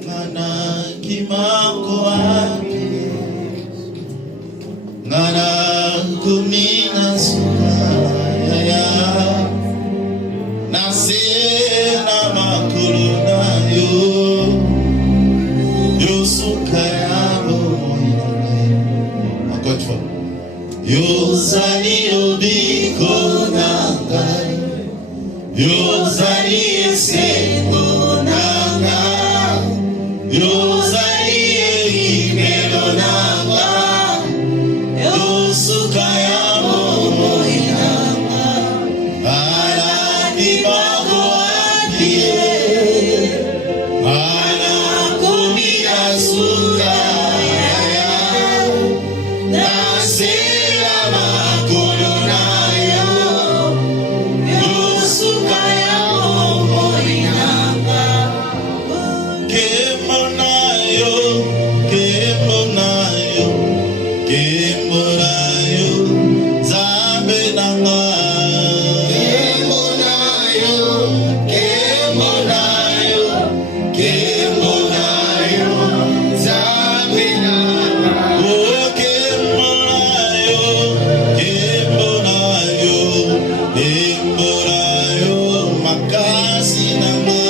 Ngana kimako wapi, ngana kumina sukaya, nasena makulu na yo sukaya moina. Encore une fois. Yo zali obiko nangai, yo zali eseko nanga, yo zali ekimelo nanga, yo sukaya moina. Ala kimago akie, ala kumia sukaya, nasela makolo na yo, yo sukaya moina. Kemonayo, kemonayo, kemonayo, zambe nanga. Kemonayo, kemonayo, kemonayo, zambe nanga. Oh, kemonayo, kemonayo, kemonayo, makasi nanga.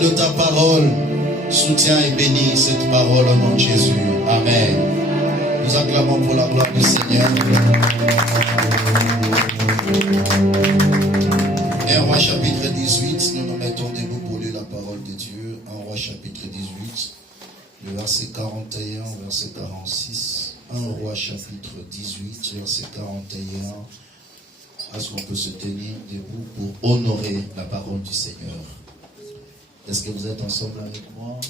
De ta parole, soutiens et bénis cette parole au nom de Jésus. Amen. Nous acclamons pour la gloire du Seigneur. 1 Roi chapitre 18, nous nous mettons debout pour lire la parole de Dieu. 1 Roi chapitre 18, le verset 41, verset 46. 1 Roi chapitre 18, verset 41. Est-ce qu'on peut se tenir debout pour honorer la parole du Seigneur? Est-ce que vous êtes ensemble avec moi?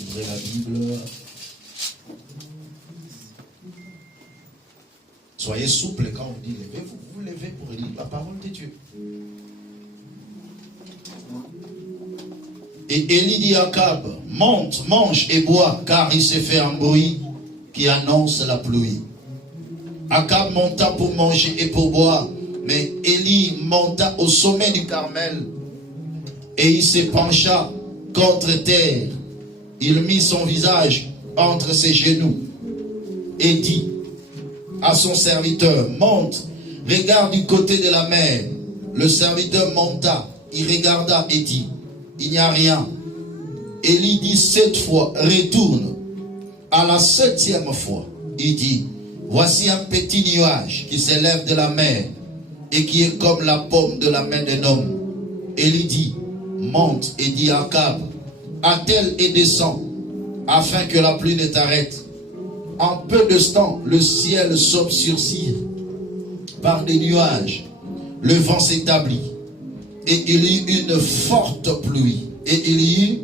Ouvrez la Bible. Soyez souple quand on dit levez, vous vous levez pour lire la parole de Dieu. Et Élie dit à Akab, monte, mange et bois, car il s'est fait un bruit qui annonce la pluie. Akab monta pour manger et pour boire, mais Élie monta au sommet du Carmel et il se pencha contre terre. Il mit son visage entre ses genoux et dit à son serviteur, monte, regarde du côté de la mer. Le serviteur monta, il regarda et dit, il n'y a rien. Élie dit 7 fois, retourne. À la 7e fois, il dit, voici un petit nuage qui s'élève de la mer et qui est comme la paume de la main d'un homme. Élie dit, monte et dit à Akab, attelle et descend, afin que la pluie ne t'arrête. En peu de temps, le ciel s'obscurcit par des nuages. Le vent s'établit et il y eut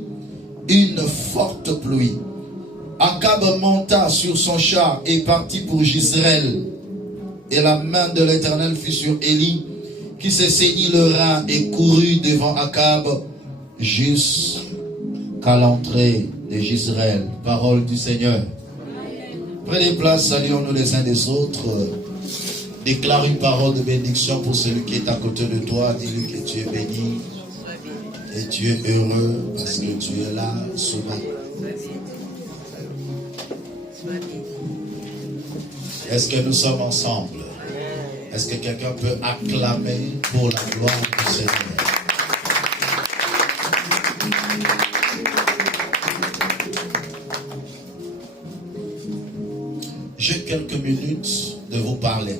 une forte pluie. Akab monta sur son char et partit pour Jezreel. Et la main de l'Éternel fut sur Élie, qui se saignit le rein et courut devant Akab jusqu'à l'entrée de Jezreel. Parole du Seigneur. Prenez place, saluons-nous les uns des autres. Déclare une parole de bénédiction pour celui qui est à côté de toi. Dis-lui que tu es béni et tu es heureux parce que tu es là, sauvé. Est-ce que nous sommes ensemble? Est-ce que quelqu'un peut acclamer pour la gloire du Seigneur? J'ai quelques minutes de vous parler.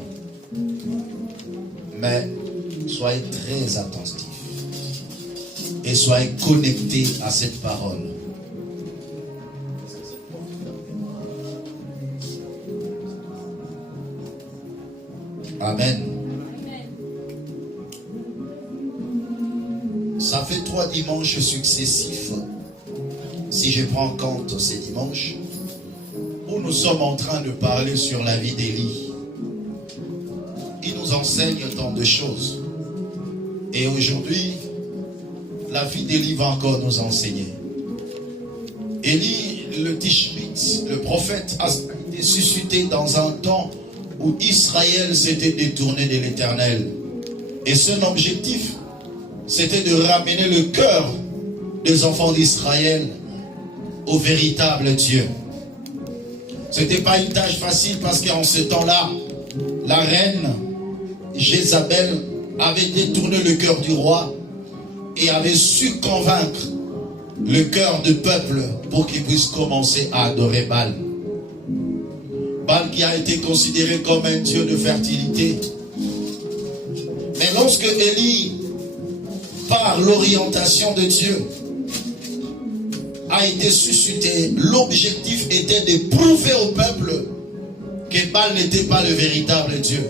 Mais soyez très attentifs et soyez connectés à cette parole. Amen. Ça fait 3 dimanches successifs, si je prends en compte ces dimanches, où nous sommes en train de parler sur la vie d'Élie. Il nous enseigne tant de choses. Et aujourd'hui, la vie d'Élie va encore nous enseigner. Élie, le Tishbite, le prophète, a été suscité dans un temps où Israël s'était détourné de l'Éternel. Et son objectif, c'était de ramener le cœur des enfants d'Israël au véritable Dieu. Ce n'était pas une tâche facile parce qu'en ce temps-là, la reine Jézabel avait détourné le cœur du roi et avait su convaincre le cœur du peuple pour qu'il puisse commencer à adorer Baal. Baal qui a été considéré comme un dieu de fertilité. Mais lorsque Élie, par l'orientation de Dieu, a été suscité, l'objectif était de prouver au peuple que Baal n'était pas le véritable Dieu.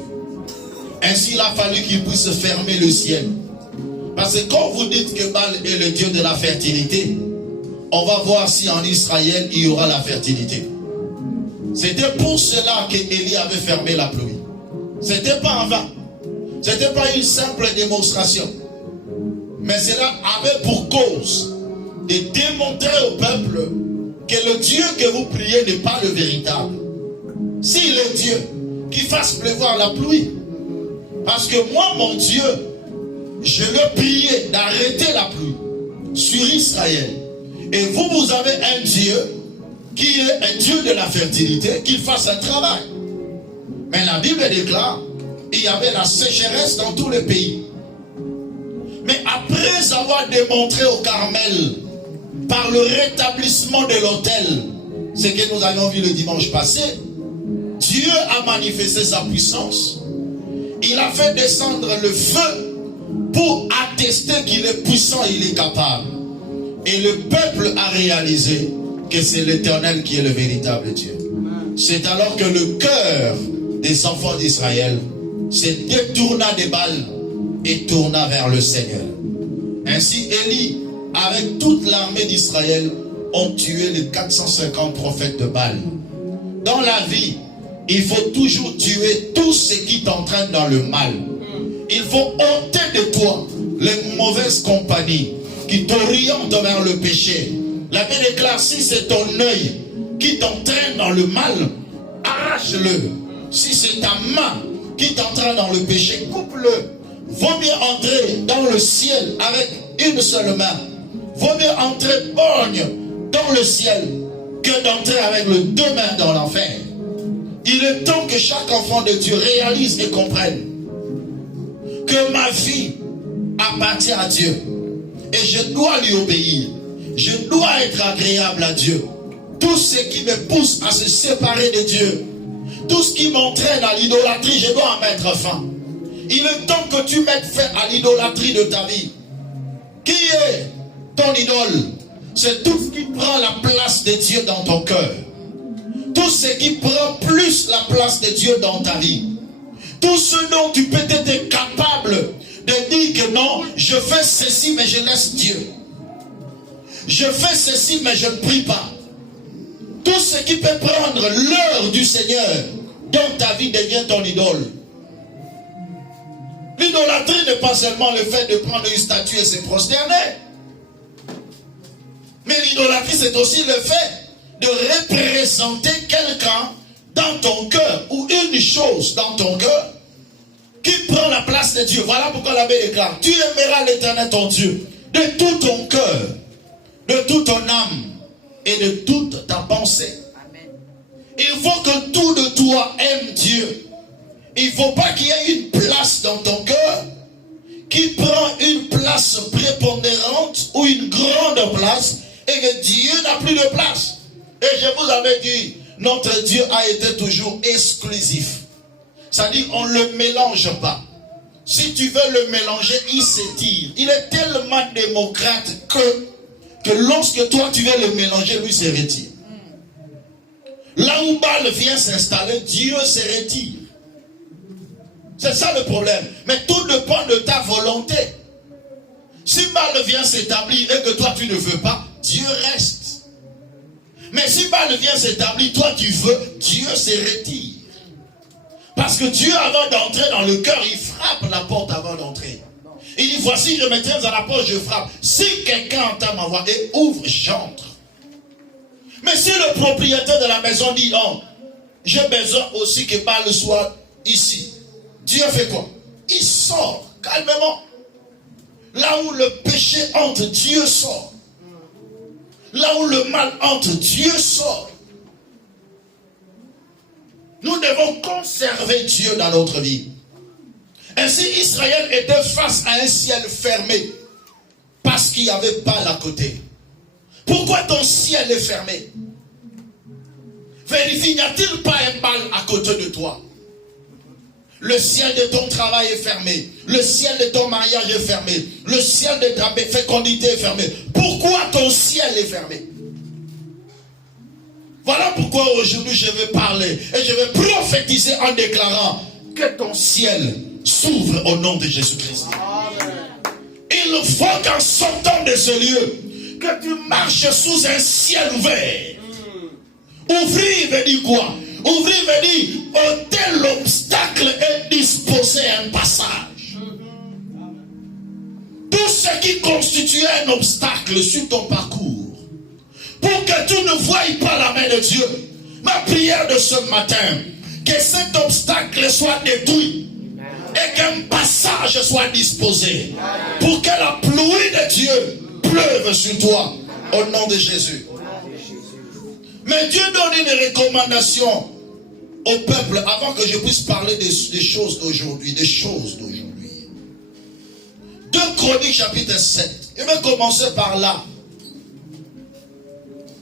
Ainsi, il a fallu qu'il puisse fermer le ciel. Parce que quand vous dites que Baal est le Dieu de la fertilité, on va voir si en Israël il y aura la fertilité. C'était pour cela qu'Élie avait fermé la pluie. C'était pas en vain. C'était pas une simple démonstration. Mais cela avait pour cause de démontrer au peuple que le Dieu que vous priez n'est pas le véritable. S'il est Dieu, qu'il fasse pleuvoir la pluie. Parce que moi, mon Dieu, je le priais d'arrêter la pluie sur Israël. Et vous, vous avez un Dieu qui est un Dieu de la fertilité, qu'il fasse un travail. Mais la Bible déclare, il y avait la sécheresse dans tout le pays. Mais après avoir démontré au Carmel, par le rétablissement de l'autel, ce que nous avions vu le dimanche passé, Dieu a manifesté sa puissance. Il a fait descendre le feu pour attester qu'il est puissant, il est capable. Et le peuple a réalisé que c'est l'Éternel qui est le véritable Dieu. C'est alors que le cœur des enfants d'Israël se détourna des Baal et tourna vers le Seigneur. Ainsi, Élie, avec toute l'armée d'Israël, ont tué les 450 prophètes de Baal. Dans la vie, il faut toujours tuer tout ce qui t'entraîne dans le mal. Il faut ôter de toi les mauvaises compagnies, qui t'oriente vers le péché. La Bible déclare, si c'est ton œil qui t'entraîne dans le mal, arrache-le. Si c'est ta main qui t'entraîne dans le péché, coupe-le. Vaut mieux entrer dans le ciel avec une seule main. Vaut mieux entrer borgne dans le ciel que d'entrer avec les deux mains dans l'enfer. Il est temps que chaque enfant de Dieu réalise et comprenne que ma vie appartient à Dieu et je dois lui obéir. Je dois être agréable à Dieu. Tout ce qui me pousse à se séparer de Dieu, tout ce qui m'entraîne à l'idolâtrie, je dois en mettre fin. Il est temps que tu mettes fin à l'idolâtrie de ta vie. Qui est ton idole? C'est tout ce qui prend la place de Dieu dans ton cœur. Tout ce qui prend plus la place de Dieu dans ta vie. Tout ce dont tu peux être capable de dire que non, je fais ceci mais je laisse Dieu. Je fais ceci mais je ne prie pas. Tout ce qui peut prendre l'heure du Seigneur dans ta vie devient ton idole. L'idolâtrie n'est pas seulement le fait de prendre une statue et se prosterner. Mais l'idolâtrie, c'est aussi le fait de représenter quelqu'un dans ton cœur ou une chose dans ton cœur qui prend la place de Dieu. Voilà pourquoi la Bible déclare, tu aimeras l'Éternel ton Dieu de tout ton cœur, de toute ton âme et de toute ta pensée. Amen. Il faut que tout de toi aime Dieu. Il ne faut pas qu'il y ait une place dans ton cœur qui prend une place prépondérante ou une grande place et que Dieu n'a plus de place. Et je vous avais dit, notre Dieu a été toujours exclusif. C'est-à-dire, on ne le mélange pas. Si tu veux le mélanger, il s'étire. Il est tellement démocrate que lorsque toi tu veux le mélanger, lui se retire. Là où Baal vient s'installer, Dieu se retire. C'est ça le problème. Mais tout dépend de ta volonté. Si Baal vient s'établir et que toi tu ne veux pas, Dieu reste. Mais si Baal vient s'établir, toi tu veux, Dieu se retire. Parce que Dieu, avant d'entrer dans le cœur, il frappe la porte avant d'entrer. Il dit, voici, je me tiens à la porte, je frappe. Si quelqu'un entend ma voix et ouvre, j'entre. Mais si le propriétaire de la maison dit, oh, j'ai besoin aussi que Baal soit ici. Dieu fait quoi? Il sort calmement. Là où le péché entre, Dieu sort. Là où le mal entre, Dieu sort. Nous devons conserver Dieu dans notre vie. Ainsi, Israël était face à un ciel fermé parce qu'il n'y avait pas à côté. Pourquoi ton ciel est fermé? Vérifie, n'y a-t-il pas un mal à côté de toi? Le ciel de ton travail est fermé. Le ciel de ton mariage est fermé. Le ciel de ta fécondité est fermé. Pourquoi ton ciel est fermé? Voilà pourquoi aujourd'hui je vais parler et je vais prophétiser en déclarant que ton ciel s'ouvre au nom de Jésus-Christ. Il faut qu'en sortant de ce lieu, que tu marches sous un ciel ouvert. Ouvrir veut dire quoi? Ouvrir veut dire ôter l'obstacle et disposer un passage. Tout ce qui constitue un obstacle sur ton parcours, pour que tu ne voies pas la main de Dieu. Ma prière de ce matin, que cet obstacle soit détruit et qu'un passage soit disposé pour que la pluie de Dieu pleuve sur toi au nom de Jésus. Mais Dieu donne une recommandation au peuple avant que je puisse parler des choses d'aujourd'hui, 2 Chroniques chapitre 7. Je vais commencer par là.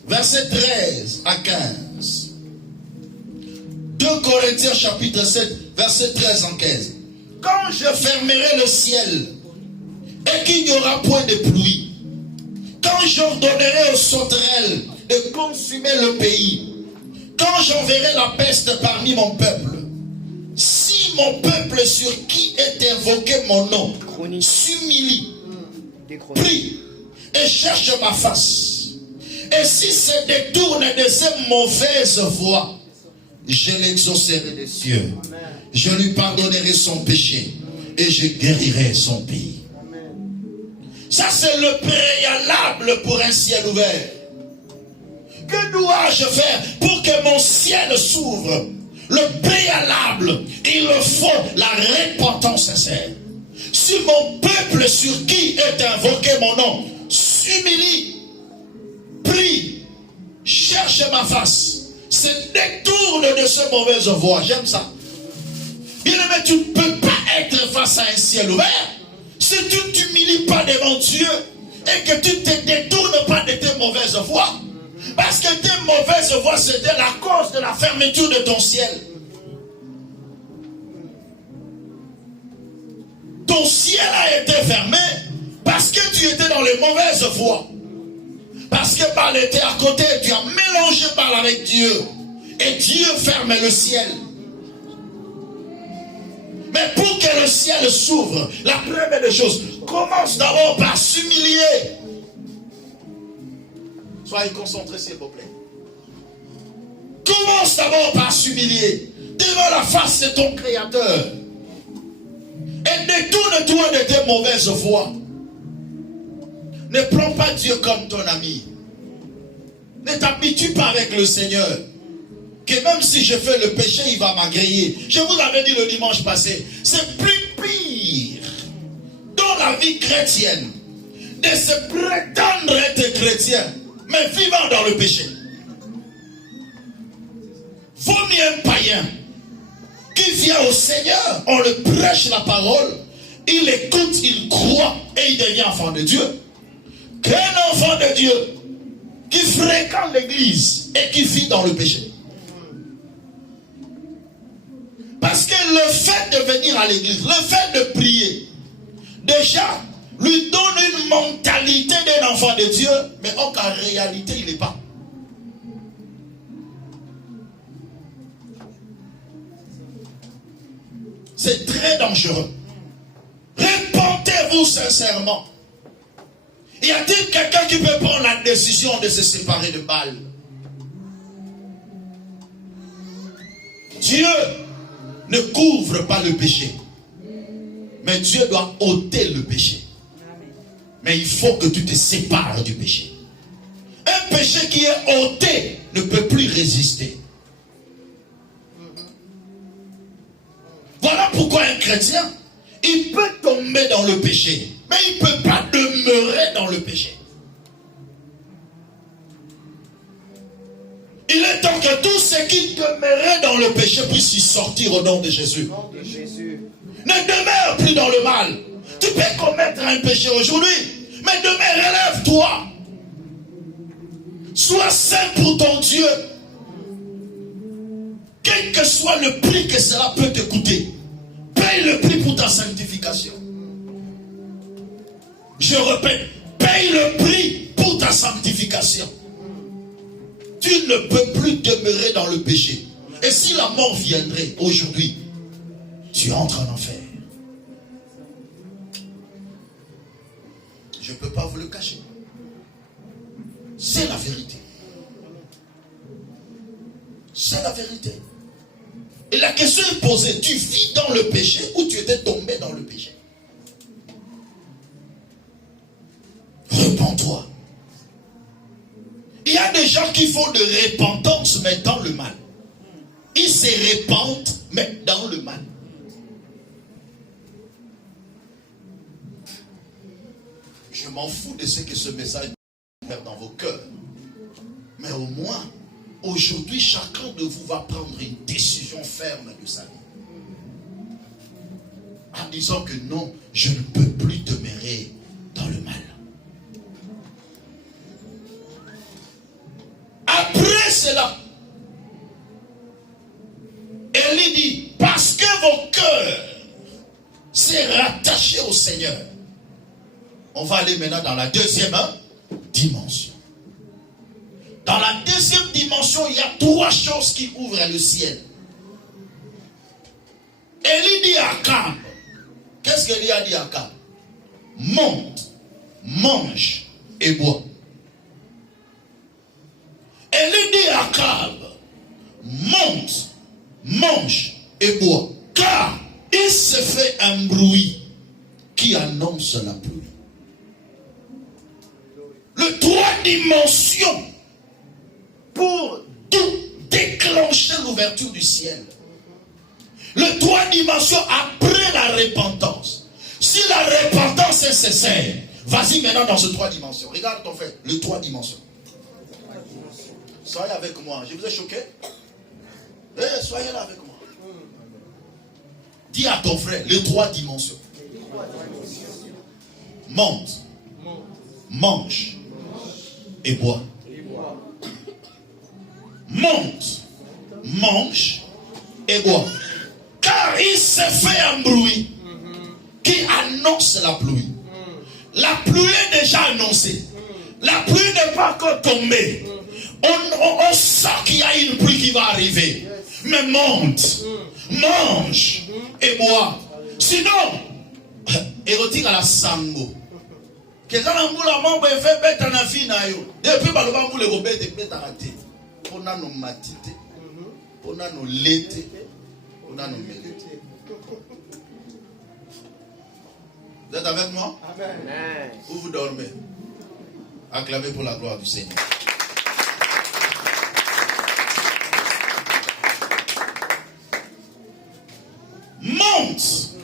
Verset 13 à 15. 2 Corinthiens chapitre 7, verset 13 à 15. Quand je fermerai le ciel et qu'il n'y aura point de pluie, quand j'ordonnerai aux sauterelles de consumer le pays, quand j'enverrai la peste parmi mon peuple, si mon peuple sur qui est invoqué mon nom s'humilie, prie et cherche ma face, et si se détourne de ces mauvaises voies, je l'exaucerai des cieux. Je lui pardonnerai son péché et je guérirai son pays. Ça, c'est le préalable pour un ciel ouvert. Que dois-je faire pour que mon ciel s'ouvre? Le préalable, il me faut la repentance sincère. Si mon peuple sur qui est invoqué mon nom s'humilie, prie, cherche ma face, se détourne de ce mauvaise voie. J'aime ça. Bien-aimé, tu ne peux pas être face à un ciel ouvert si tu ne t'humilies pas devant Dieu et que tu ne te détournes pas de tes mauvaises voies. Parce que tes mauvaises voies, c'était la cause de la fermeture de ton ciel. Ton ciel a été fermé parce que tu étais dans les mauvaises voies. Parce que Baal était à côté, tu as mélangé Baal avec Dieu. Et Dieu ferme le ciel. Mais pour que le ciel s'ouvre, la première des choses, commence d'abord par s'humilier. Soyez concentrés, s'il vous plaît. Commence d'abord par s'humilier devant la face de ton Créateur. Et détourne-toi de tes mauvaises voies. Ne prends pas Dieu comme ton ami. Ne t'habitue pas avec le Seigneur. Que même si je fais le péché, il va m'agréer. Je vous l'avais dit le dimanche passé. C'est plus pire dans la vie chrétienne de se prétendre être chrétien, mais vivant dans le péché. Vaut mieux un païen qui vient au Seigneur, on le prêche la parole, il écoute, il croit et il devient enfant de Dieu, qu'un enfant de Dieu qui fréquente l'église et qui vit dans le péché. Parce que le fait de venir à l'église, le fait de prier, déjà, lui donne une mentalité d'un enfant de Dieu, mais en réalité, il n'est pas. C'est très dangereux. Repentez-vous sincèrement. Y a-t-il quelqu'un qui peut prendre la décision de se séparer de Baal? Dieu ne couvre pas le péché. Mais Dieu doit ôter le péché. Mais il faut que tu te sépares du péché. Un péché qui est ôté ne peut plus résister. Voilà pourquoi un chrétien, il peut tomber dans le péché, mais il ne peut pas demeurer dans le péché. Il est temps que tous ceux qui demeuraient dans le péché puissent y sortir au nom de Jésus. Ne demeure plus dans le mal. Tu peux commettre un péché aujourd'hui, mais demain relève-toi. Sois saint pour ton Dieu. Quel que soit le prix que cela peut te coûter, paye le prix pour ta sanctification. Je répète, paye le prix pour ta sanctification. Tu ne peux plus demeurer dans le péché. Et si la mort viendrait aujourd'hui, tu entres en enfer. Je ne peux pas vous le cacher. C'est la vérité. C'est la vérité. Et la question est posée, tu vis dans le péché ou tu étais tombé dans le péché? Repends-toi. Il y a des gens qui font de repentance mais dans le mal. Ils se répandent mais dans le mal. Je m'en fous de ce que ce message va faire dans vos cœurs. Mais au moins, aujourd'hui, chacun de vous va prendre une décision ferme de sa vie. En disant que non, je ne peux plus demeurer dans le mal. Après cela, Élie dit, parce que vos cœurs s'est rattaché au Seigneur. On va aller maintenant dans la deuxième dimension. Dans la deuxième dimension, il y a trois choses qui ouvrent le ciel. Élie dit à Akab, qu'est-ce qu'Élie a dit à Akab? Monte, mange et bois. Élie dit à Akab, monte, mange et bois. Car il se fait un bruit qui annonce la pluie. dimensions pour déclencher l'ouverture du ciel. Les 3 dimensions après la repentance. Si la repentance est sincère, vas-y maintenant dans ces 3 dimensions. Regarde ton frère, les 3 dimensions. Soyez avec moi. Je vous ai choqué? Soyez là avec moi. Dis à ton frère, les 3 dimensions. Monte, mange et bois. Monte, mange et bois. Car il s'est fait un bruit qui annonce la pluie. La pluie est déjà annoncée. La pluie n'est pas encore tombée. On sent qu'il y a une pluie qui va arriver. Mais monte, mange et bois. Sinon, érotique à la sango. Que ça n'a pas mambo et fait bête en affi na yo. Depuis baloma vous le robert de bête arrêté. Pour na no matite, pour na no lete, pour na no melete. Vous êtes avec moi? Amen. Où vous dormez? Acclamez pour la gloire du Seigneur. Monte.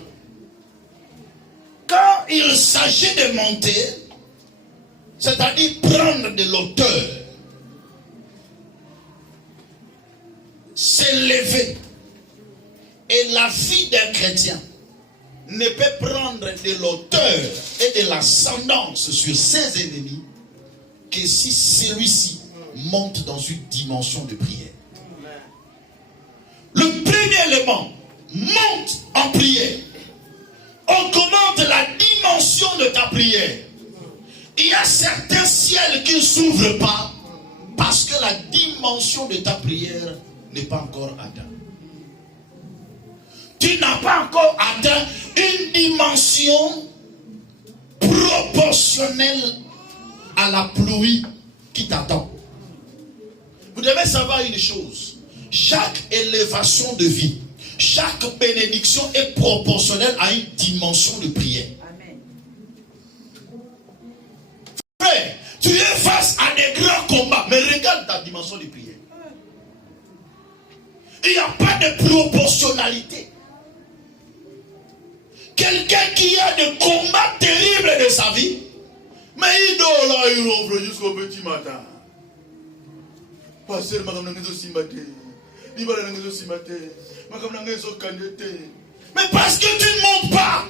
Quand il s'agit de monter, c'est-à-dire prendre de l'auteur, s'élever, et la vie d'un chrétien ne peut prendre de l'auteur et de l'ascendance sur ses ennemis que si celui-ci monte dans une dimension de prière. Le premier élément, monte en prière. Augmente la dimension de ta prière. Il y a certains ciels qui ne s'ouvrent pas parce que la dimension de ta prière n'est pas encore atteinte. Tu n'as pas encore atteint une dimension proportionnelle à la pluie qui t'attend. Vous devez savoir une chose. Chaque élévation de vie, chaque bénédiction est proportionnelle à une dimension de prière. Amen. Frère, tu es face à des grands combats, mais regarde ta dimension de prière. Il n'y a pas de proportionnalité. Quelqu'un qui a des combats terribles de sa vie, mais il dort là, il ouvre jusqu'au petit matin. Pasteur, madame, nous sommes matin. Mais parce que tu ne montes pas.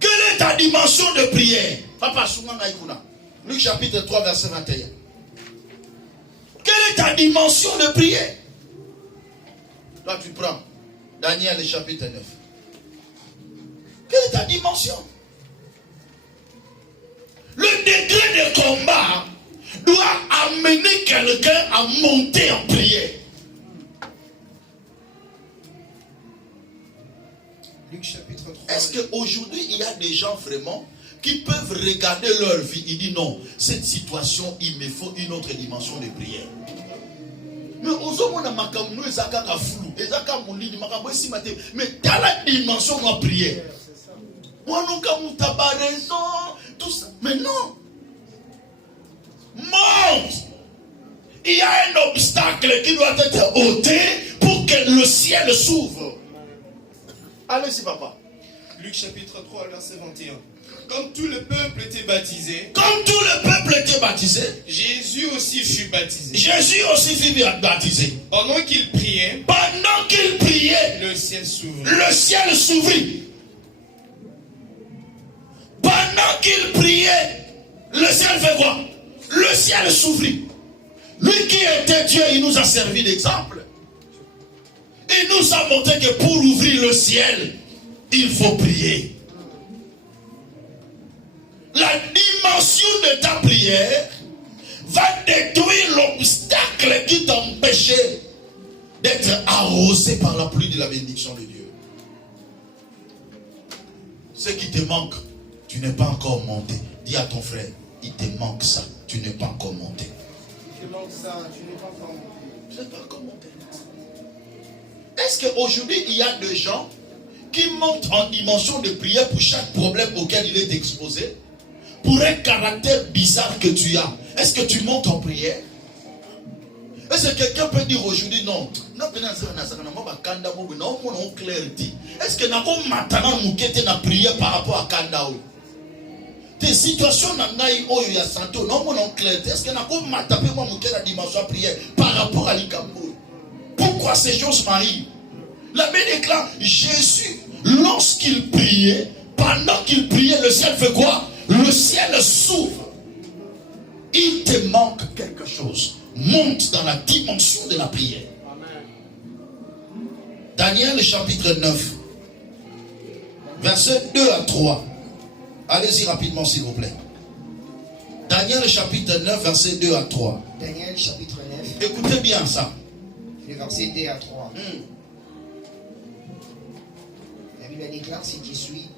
Quelle est ta dimension de prière? Papa, Luc chapitre 3, verset 21. Quelle est ta dimension de prière? Là, tu prends Daniel chapitre 9. Quelle est ta dimension? Le degré de combat doit amener quelqu'un à monter en prière. Luc chapitre 3. Est-ce qu'aujourd'hui, il y a des gens vraiment qui peuvent regarder leur vie et dire non, cette situation, il me faut une autre dimension de prière. Mais mais dans la dimension de prière, tout ça. Mais non. Monte. Il y a un obstacle qui doit être ôté pour que le ciel s'ouvre. Allez-y, papa. Luc chapitre 3, verset 21. Comme tout le peuple était baptisé. Comme tout le peuple était baptisé. Jésus aussi fut baptisé. Jésus aussi fut baptisé. Pendant qu'il priait. Pendant qu'il priait. Le ciel s'ouvrit. Le ciel s'ouvrit. Pendant qu'il priait. Le ciel fait quoi? Le ciel s'ouvrit. Lui qui était Dieu, il nous a servi d'exemple. Il nous a montré que pour ouvrir le ciel, il faut prier. La dimension de ta prière va détruire l'obstacle qui t'empêchait d'être arrosé par la pluie de la bénédiction de Dieu. Ce qui te manque, tu n'es pas encore monté. Dis à ton frère, il te manque ça, tu n'es pas encore monté. Il te manque ça, tu n'es pas encore monté. Tu n'es pas encore monté. Est-ce qu'aujourd'hui, il y a des gens qui montent en dimension de prière pour chaque problème auquel il est exposé? pour un caractère bizarre que tu as, est-ce que tu montes en prière? Est-ce que quelqu'un peut dire aujourd'hui non? Est-ce que nous maintenant nous quittons la prière par rapport à Kanda? Tes situations n'angaï oyo ya santo non mon clair. Est-ce que nous matapé moi mouké la dimension prière par rapport à l'Ikambo? Pourquoi ces choses m'arrivent? La Bible déclare Jésus lorsqu'il priait, pendant qu'il priait, le ciel fait quoi? Le ciel s'ouvre. Il te manque quelque chose. Monte dans la dimension de la prière. Amen. Daniel chapitre 9, versets 2 à 3. Allez-y rapidement s'il vous plaît. Daniel chapitre 9, versets 2 à 3. Daniel chapitre 9. Écoutez bien ça. Le verset 2 à 3. La Bible déclare ce qui suit.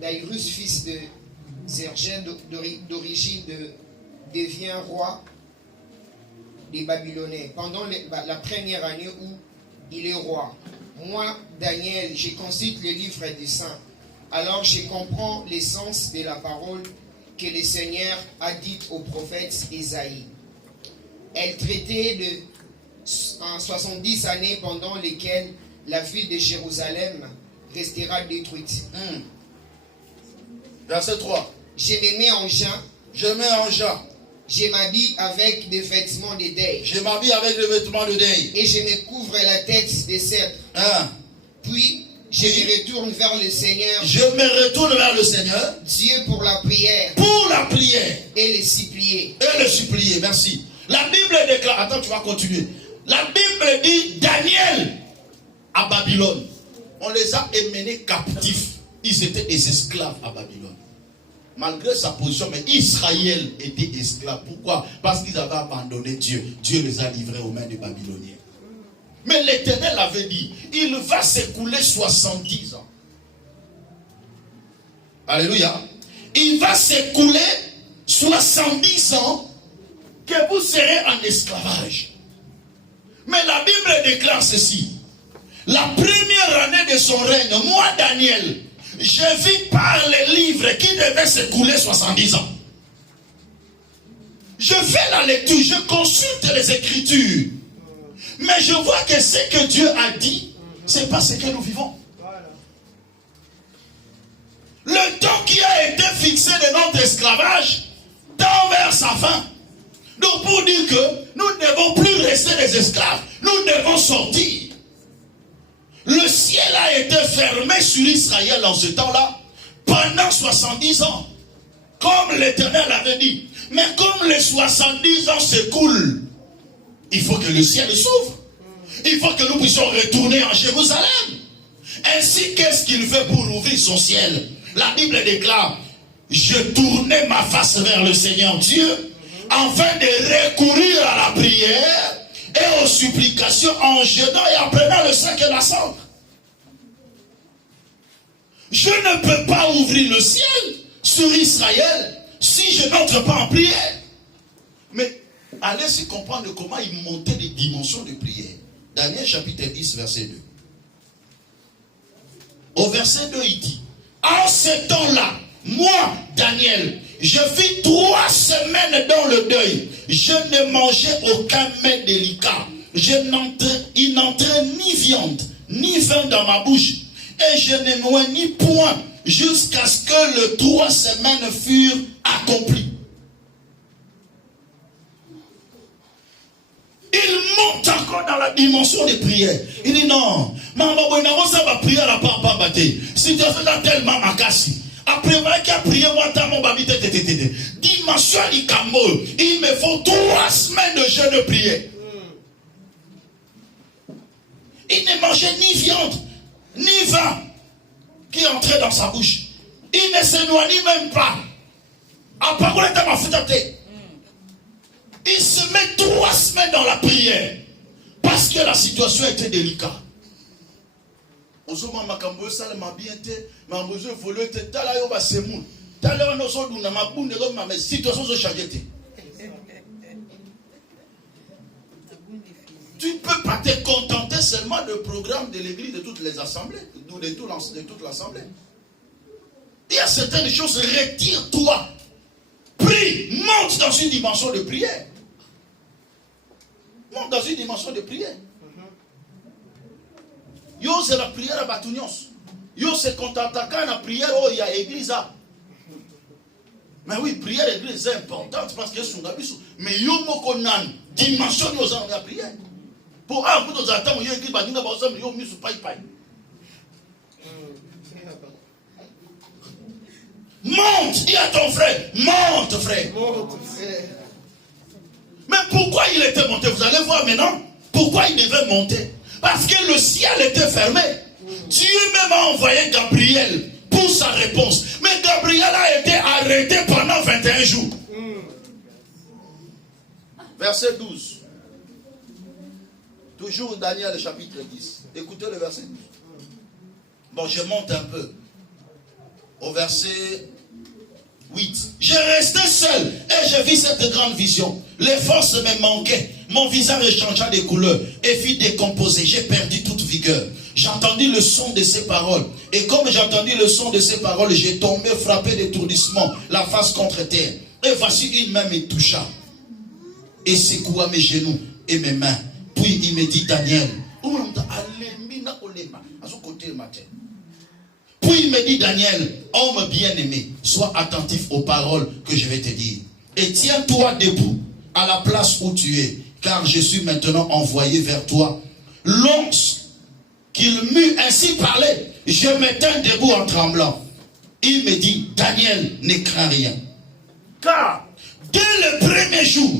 Daïrus, fils de Zergène, d'origine devient roi des Babyloniens pendant la première année où il est roi. Moi, Daniel, je consulte le livre des saints. Alors je comprends l'essence de la parole que le Seigneur a dite au prophète Isaïe. Elle traitait en 70 années pendant lesquelles la ville de Jérusalem restera détruite. Verset 3. Je me mets en jeûne. Je mets en jeûne. Je m'habille avec des vêtements de deuil. Je m'habille avec des vêtements de deuil. Et je me couvre la tête de cèdre. Puis je me retourne vers le Seigneur. Je me retourne vers le Seigneur. Dieu pour la prière. Pour la prière. Et le supplier. Et le supplier, merci. La Bible déclare, attends, tu vas continuer. La Bible dit Daniel à Babylone. On les a emmenés captifs. Ils étaient des esclaves à Babylone. Malgré sa position, mais Israël était esclave. Pourquoi? Parce qu'ils avaient abandonné Dieu. Dieu les a livrés aux mains des Babyloniens. Mais l'Éternel avait dit, il va s'écouler 70 ans. Alléluia. Il va s'écouler 70 ans que vous serez en esclavage. Mais la Bible déclare ceci. La première année de son règne, moi Daniel, je vis par les livres qui devaient s'écouler 70 ans. Je fais la lecture, je consulte les Écritures. Mais je vois que ce que Dieu a dit, ce n'est pas ce que nous vivons. Le temps qui a été fixé de notre esclavage tend vers sa fin. Donc pour dire que nous ne devons plus rester des esclaves, nous devons sortir. Le ciel a été fermé sur Israël en ce temps-là pendant 70 ans. Comme l'Éternel avait dit. Mais comme les 70 ans s'écoulent, il faut que le ciel s'ouvre. Il faut que nous puissions retourner en Jérusalem. Ainsi, qu'est-ce qu'il fait pour ouvrir son ciel? La Bible déclare, je tournais ma face vers le Seigneur Dieu afin de recourir à la prière et aux supplications en jeûnant et en prenant le sac et la cendre. Je ne peux pas ouvrir le ciel sur Israël si je n'entre pas en prière. Mais allez-y comprendre comment il montait les dimensions de prière. Daniel chapitre 10 verset 2. Au verset 2 il dit, en ce temps-là, moi Daniel, je vis 3 semaines dans le deuil. Je ne mangeais aucun mets délicat. Il n'entrait ni viande, ni vin dans ma bouche. Et je ne m'éloignai point jusqu'à ce que les 3 semaines furent accomplies. Il monte encore dans la dimension des prières. Il dit non, prière la part si tu fais tellement makasi. Après qu'il a prié, moi, dimension d'Ikambo, il me faut 3 semaines de jeûne de prière. Il ne mangeait ni viande, ni vin qui entrait dans sa bouche. Il ne s'éloignait même pas. Il se met 3 semaines dans la prière parce que la situation était délicate. Tu ne peux pas te contenter seulement du programme de l'église, de toutes les assemblées, de toute l'assemblée. Il y a certaines choses, retire-toi. Prie, monte dans une dimension de prière. Monte dans une dimension de prière. Yo, c'est la prière à Batunios. Yo, c'est quand t'attaques la prière, oh, il y a église. Mais oui, prière église, c'est importante parce que c'est un abus. Mais yo, moko nan, dimension yo en la prière. Pour un peu de temps, yo église, badinga ba osam, yo misu pai pai. Monte, dis à ton frère, monte frère. Monte, frère. Mais pourquoi il était monté? Vous allez voir maintenant. Pourquoi il devait monter? Parce que le ciel était fermé. Dieu même a envoyé Gabriel pour sa réponse. Mais Gabriel a été arrêté pendant 21 jours. Verset 12. Toujours Daniel chapitre 10. Écoutez le verset 12. Bon, je monte un peu. Au verset 8. Je restais seul et je vis cette grande vision. Les forces me manquaient. Mon visage changea de couleur et fit décomposer. J'ai perdu toute vigueur. J'entendis le son de ces paroles. Et comme j'entendis le son de ces paroles, j'ai tombé frappé d'étourdissement, la face contre terre. Et voici une main me toucha et secoua mes genoux et mes mains. Puis il me dit, Daniel, puis il me dit, Daniel, homme bien-aimé, sois attentif aux paroles que je vais te dire. Et tiens-toi debout à la place où tu es, car je suis maintenant envoyé vers toi. Lorsqu'il m'eut ainsi parlé, je me tins debout en tremblant. Il me dit, Daniel, ne crains rien. Car dès le premier jour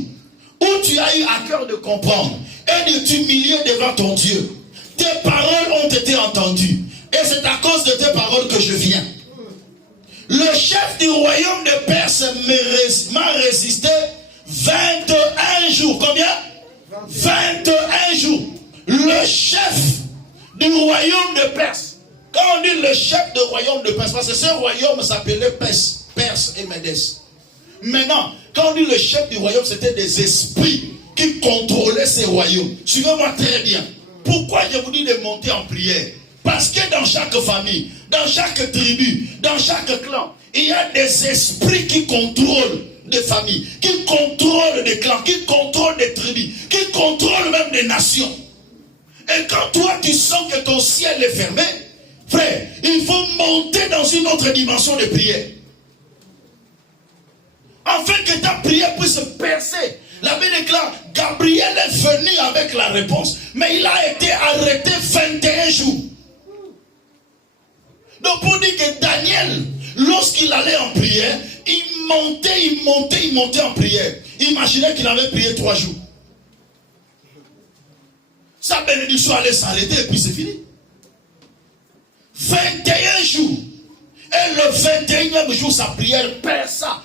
où tu as eu à cœur de comprendre et de t'humilier devant ton Dieu, tes paroles ont été entendues. Et c'est à cause de tes paroles que je viens. Le chef du royaume de Perse m'a résisté 21 jours. Combien? 21 jours. Le chef du royaume de Perse. Quand on dit le chef du royaume de Perse, parce que ce royaume s'appelait Perse et Médès. Maintenant, quand on dit le chef du royaume, c'était des esprits qui contrôlaient ces royaumes. Suivez-moi très bien. Pourquoi je vous dis de monter en prière? Parce que dans chaque famille, dans chaque tribu, dans chaque clan, il y a des esprits qui contrôlent des familles, qui contrôlent des clans, qui contrôlent des tribus, qui contrôlent même des nations. Et quand toi tu sens que ton ciel est fermé, frère, il faut monter dans une autre dimension de prière. Afin que ta prière puisse percer. La Bible déclare, Gabriel est venu avec la réponse, mais il a été arrêté 21 jours. Donc pour dire que Daniel, lorsqu'il allait en prière, il montait en prière. Imaginez qu'il avait prié 3 jours. Sa bénédiction allait s'arrêter et puis c'est fini. 21 jours. Et le 21e jour, sa prière perça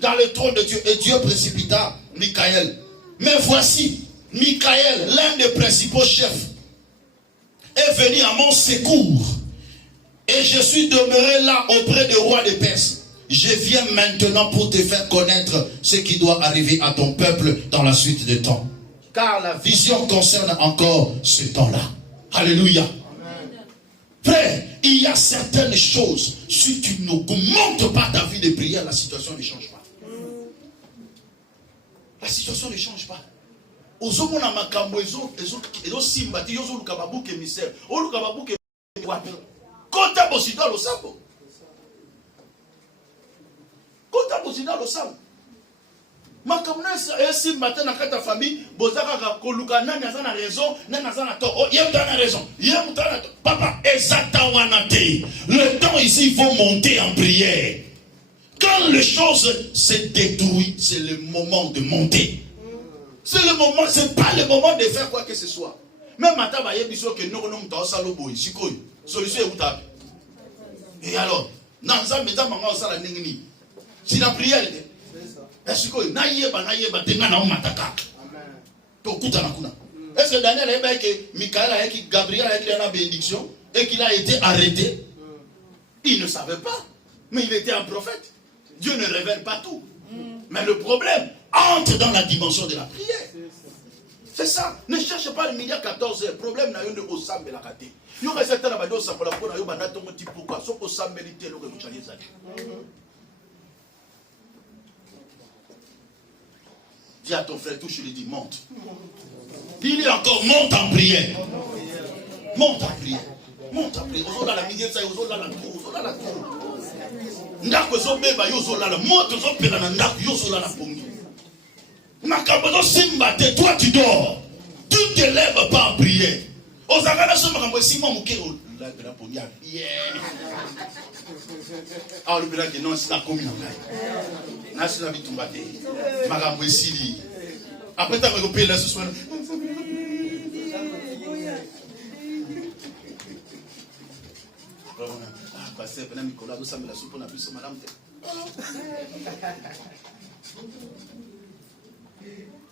dans le trône de Dieu. Et Dieu précipita Michael. Mais voici, Michael, l'un des principaux chefs, est venu à mon secours. Et je suis demeuré là auprès du roi des Perses. Je viens maintenant pour te faire connaître ce qui doit arriver à ton peuple dans la suite des temps. Car la vision concerne encore ce temps-là. Alléluia. Amen. Frère, il y a certaines choses, si tu n'augmentes pas ta vie de prière, la situation ne change pas. La situation ne change pas. Ozomona makambo ezo simbati yozo lukababuke misère. O lukababuke wapi? Kota bosida lo sabo. Kota bosida lo sabo. Makambo na simbati na kata famille, bozaka ka koluka nani azana raison, nani azana tort. Oh, yem tana raison. Yem tana papa ezatawana te. Le temps ici il faut monter en prière. Quand les choses se détruisent, c'est le moment de monter. C'est le moment, c'est pas le moment de faire quoi que ce soit. Même maintenant, il y a des choses que nous avons fait. Solution est où? Et alors, si la prière est est-ce que Daniel a dit que Michael a dit que Gabriel a écrit une bénédiction et qu'il a été arrêté? Il ne savait pas, mais il était un prophète. Dieu ne révèle pas tout. Mais le problème entre dans la dimension de la prière. C'est ça. Ne cherche pas le milliard 14 heures. Problème n'a eu de Osam et la Kate. Il y aura certains abadis au Sambola pour la Banato Moti pourquoi. Sauf Osam et l'ité, le Révolutionnaire. Dis à ton frère, touche, il dit monte. Dis-lui encore, monte en prière. Monte en prière. Monte en prière. Ozola la milieu, ça, ozola la tour, ozola la tour. Ndako zobeba yo zola la moto zopela na ndako yo zola la pongi. Makambo simba te, toi tu dors. Tu te lèves pas en prière. Ozakana so makambo simba mukero la bela pongi a bien. Ah le bela que non c'est la commune en na c'est la bitumba te. Makambo esili. Après ta repère là ce soir. Pasteur Bena Nicolas nous sommes la soupe on a plus madame.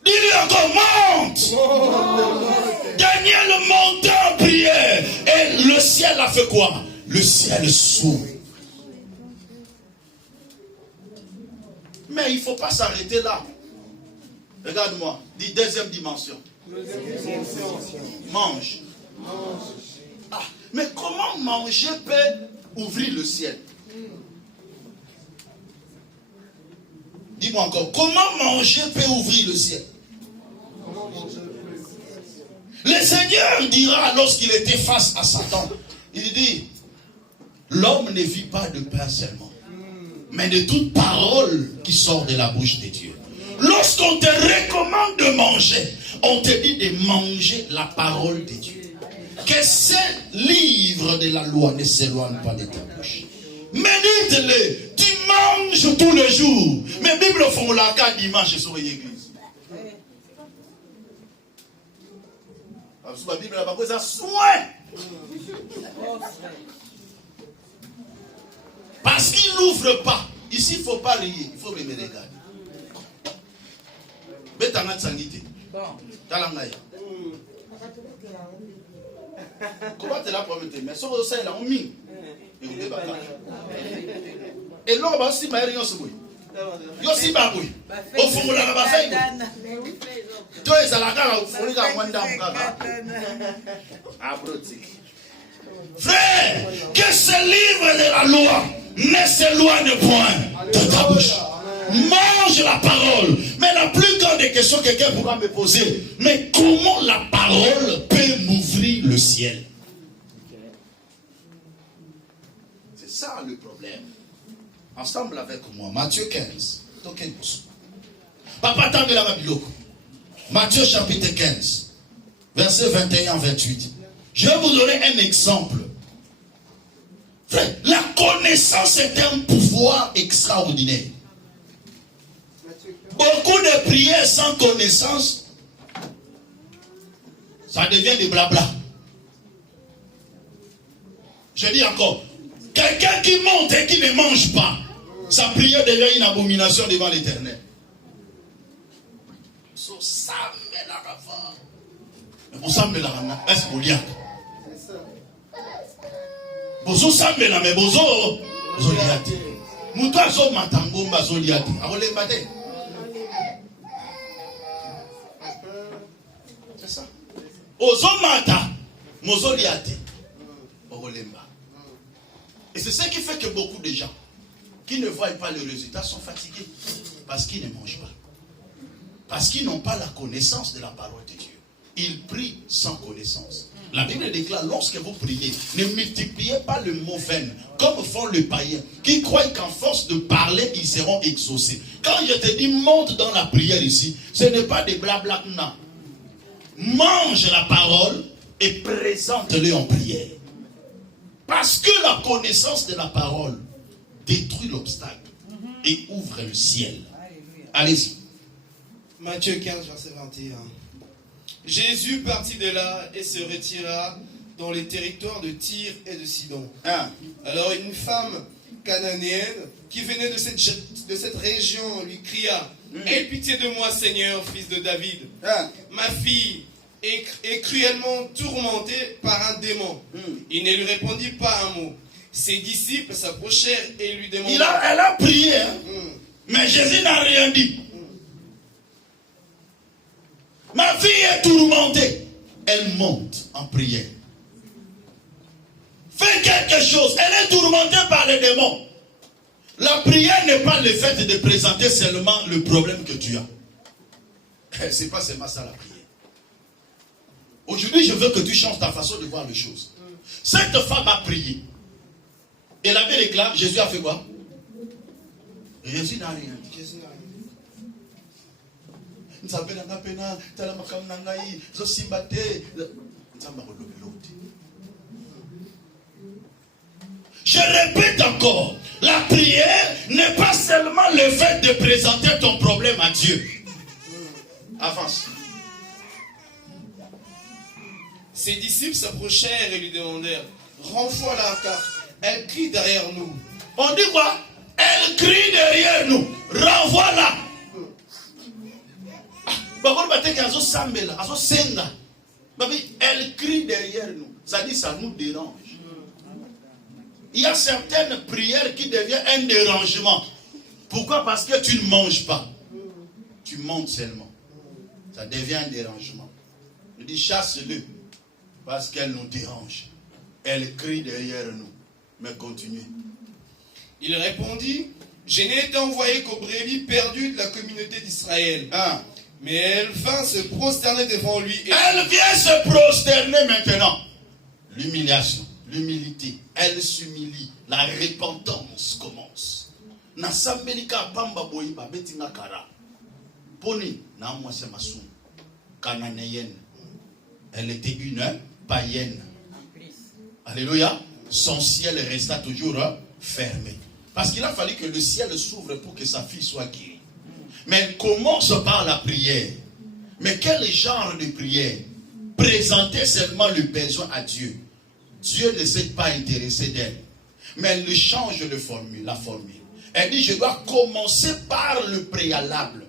Dis-lui encore monte. Daniel monte en prière. Et le ciel a fait quoi? Le ciel s'ouvre. Mais il ne faut pas s'arrêter là. Regarde-moi. Dis deuxième dimension. Mange. Ah, mais comment manger peut ouvrir le ciel? Dis-moi encore, comment manger peut ouvrir le ciel? Le Seigneur dira lorsqu'il était face à Satan, il dit, l'homme ne vit pas de pain seulement, mais de toute parole qui sort de la bouche de Dieu. Lorsqu'on te recommande de manger, on te dit de manger la parole de Dieu. Que ce livre de la loi ne s'éloigne pas de ta bouche. Médite-le. Tu manges tous les jours. Mais la Bible font la carte dimanche sur l'église. La Bible a pas ça soin. Parce qu'il n'ouvre pas. Ici, il ne faut pas rier. Il faut me regarder. Betanga tsangite. Talangaya. Comment tu l'as promis? Mais sauf que ça, il a un mine. Et là, on va aussi faire un peu. Yo si ba boy. O fungula ka ba fay. To ezala ka o fungula mwanda mukaka. Abroti. Frère, que ce livre de la loi ne s'éloigne point de ta bouche. Mange la parole. Mais la plus grande question que quelqu'un pourra me poser, mais comment la parole peut m'ouvrir le ciel? C'est ça le problème. Ensemble avec moi, Matthieu 15. Papa tangue la biloko. Matthieu chapitre 15, verset 21-28. Je vais vous donner un exemple. Frère, la connaissance est un pouvoir extraordinaire. Beaucoup de prières sans connaissance, ça devient des blabla. Je dis encore, quelqu'un qui monte et qui ne mange pas, sa prière devient une abomination devant l'Éternel. So ça me la rava. Mais pour ça me la rana, est-ce que vous liez? Bozo ça me la mais bozo zoliate. Muto zo matangomba zoliate. Avole bate. C'est ça. Ozomata mozoliate. Ogolemba. Et c'est ce qui fait que beaucoup de gens qui ne voient pas le résultat sont fatigués. Parce qu'ils ne mangent pas. Parce qu'ils n'ont pas la connaissance de la parole de Dieu. Ils prient sans connaissance. La Bible déclare, lorsque vous priez, ne multipliez pas le mot vain, comme font les païens, qui croient qu'en force de parler, ils seront exaucés. Quand je te dis, monte dans la prière ici, ce n'est pas des blabla, non. Mange la parole et présente-le en prière. Parce que la connaissance de la parole détruit l'obstacle et ouvre le ciel. Allez-y. Matthieu 15, verset 21. Jésus partit de là et se retira dans les territoires de Tyr et de Sidon. Alors une femme cananéenne qui venait de cette région lui cria, aie pitié de moi, Seigneur, fils de David. Ma fille est cruellement tourmentée par un démon. Il ne lui répondit pas un mot. Ses disciples s'approchèrent et lui demandèrent. Elle a prié, mais Jésus n'a rien dit. Ma fille est tourmentée. Elle monte en prière. Fais quelque chose. Elle est tourmentée par les démons. La prière n'est pas le fait de présenter seulement le problème que tu as. C'est pas seulement ça la prière. Aujourd'hui, je veux que tu changes ta façon de voir les choses. Cette femme a prié. Elle avait réclamé. Jésus a fait quoi? Jésus n'a rien dit. Je répète encore, la prière n'est pas seulement le fait de présenter ton problème à Dieu. Avance. Ses disciples s'approchèrent et lui demandèrent, renvoie-la car elle crie derrière nous. On dit quoi? Elle crie derrière nous. Renvoie-la. Elle crie derrière nous. Ça dit, ça nous dérange. Il y a certaines prières qui deviennent un dérangement. Pourquoi? Parce que tu ne manges pas. Tu montes seulement. Ça devient un dérangement. Je dis, chasse-le. Parce qu'elle nous dérange. Elle crie derrière nous. Mais continue. Il répondit, je n'ai été envoyé qu'aux brebis perdues de la communauté d'Israël. Mais elle vint se prosterner devant lui. Et... Elle vient se prosterner maintenant. L'humiliation, l'humilité. Elle s'humilie. La repentance commence. Elle était une païenne. Alléluia. Son ciel resta toujours fermé. Parce qu'il a fallu que le ciel s'ouvre pour que sa fille soit guérie. Mais elle commence par la prière. Mais quel genre de prière? Présenter seulement le besoin à Dieu. Dieu ne s'est pas intéressé d'elle. Mais elle change la formule. Elle dit, je dois commencer par le préalable.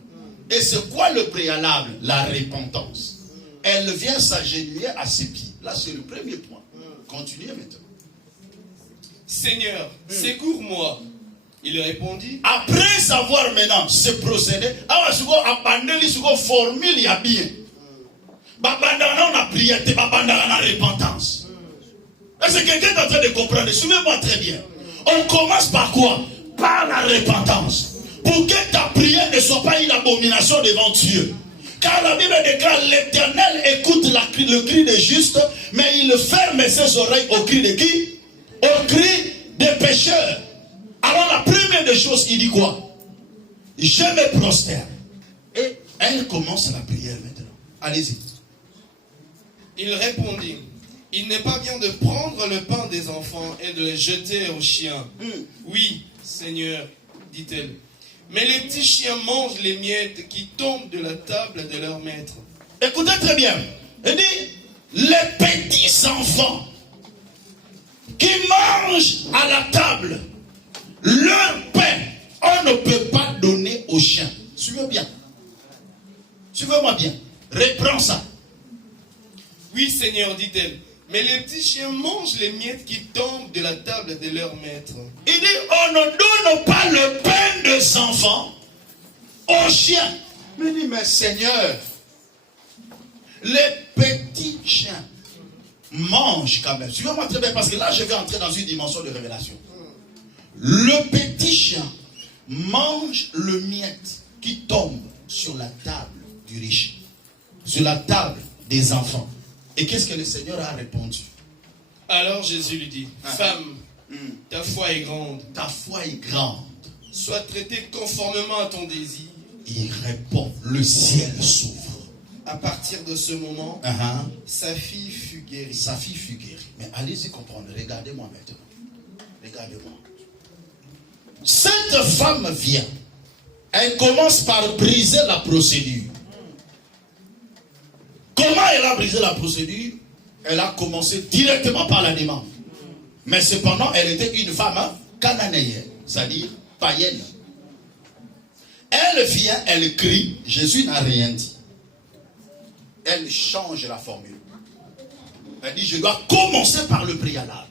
Et c'est quoi le préalable? La repentance. Elle vient s'agenouiller à ses pieds. Là, c'est le premier point. Continuez maintenant. Seigneur, secours-moi. Il répondit. Après avoir maintenant ce procédé, formule il y a bien. On a prié, on a repentance. Est-ce que quelqu'un est en train de comprendre? Suivez-moi très bien. On commence par quoi? Par la repentance. Pour que ta prière ne soit pas une abomination devant Dieu. Car la Bible déclare, l'Éternel écoute le cri des justes, mais il ferme ses oreilles au cri de qui? Au cri des pécheurs. Alors la première des choses, il dit quoi? Je me prosterne. Et elle commence la prière maintenant. Allez-y. Il répondit, il n'est pas bien de prendre le pain des enfants et de le jeter aux chiens. Oui, Seigneur, dit-elle. Mais les petits chiens mangent les miettes qui tombent de la table de leur maître. Écoutez très bien. Il dit, les petits enfants qui mangent à la table, leur pain, on ne peut pas donner aux chiens. Suivez bien. Suivez-moi bien. Reprends ça. Oui, Seigneur, dit-elle. Mais les petits chiens mangent les miettes qui tombent de la table de leur maître. Il dit, on ne donne pas le pain des enfants aux chiens. Mais il dit, mais Seigneur, les petits chiens mangent quand même. Suivez-moi très bien, parce que là, je vais entrer dans une dimension de révélation. Le petit chien mange le miette qui tombe sur la table du riche, sur la table des enfants. Et qu'est-ce que le Seigneur a répondu? Alors Jésus lui dit, femme, ta foi est grande. Ta foi est grande. Sois traitée conformément à ton désir. Il répond, le ciel s'ouvre. À partir de ce moment, sa fille fut guérie. Sa fille fut guérie. Mais allez-y comprendre, regardez-moi maintenant. Regardez-moi. Cette femme vient. Elle commence par briser la procédure. Comment elle a brisé la procédure? Elle a commencé directement par la demande. Mais cependant, elle était une femme cananéenne, c'est-à-dire païenne. Elle vient, elle crie, Jésus n'a rien dit. Elle change la formule. Elle dit, je dois commencer par le préalable.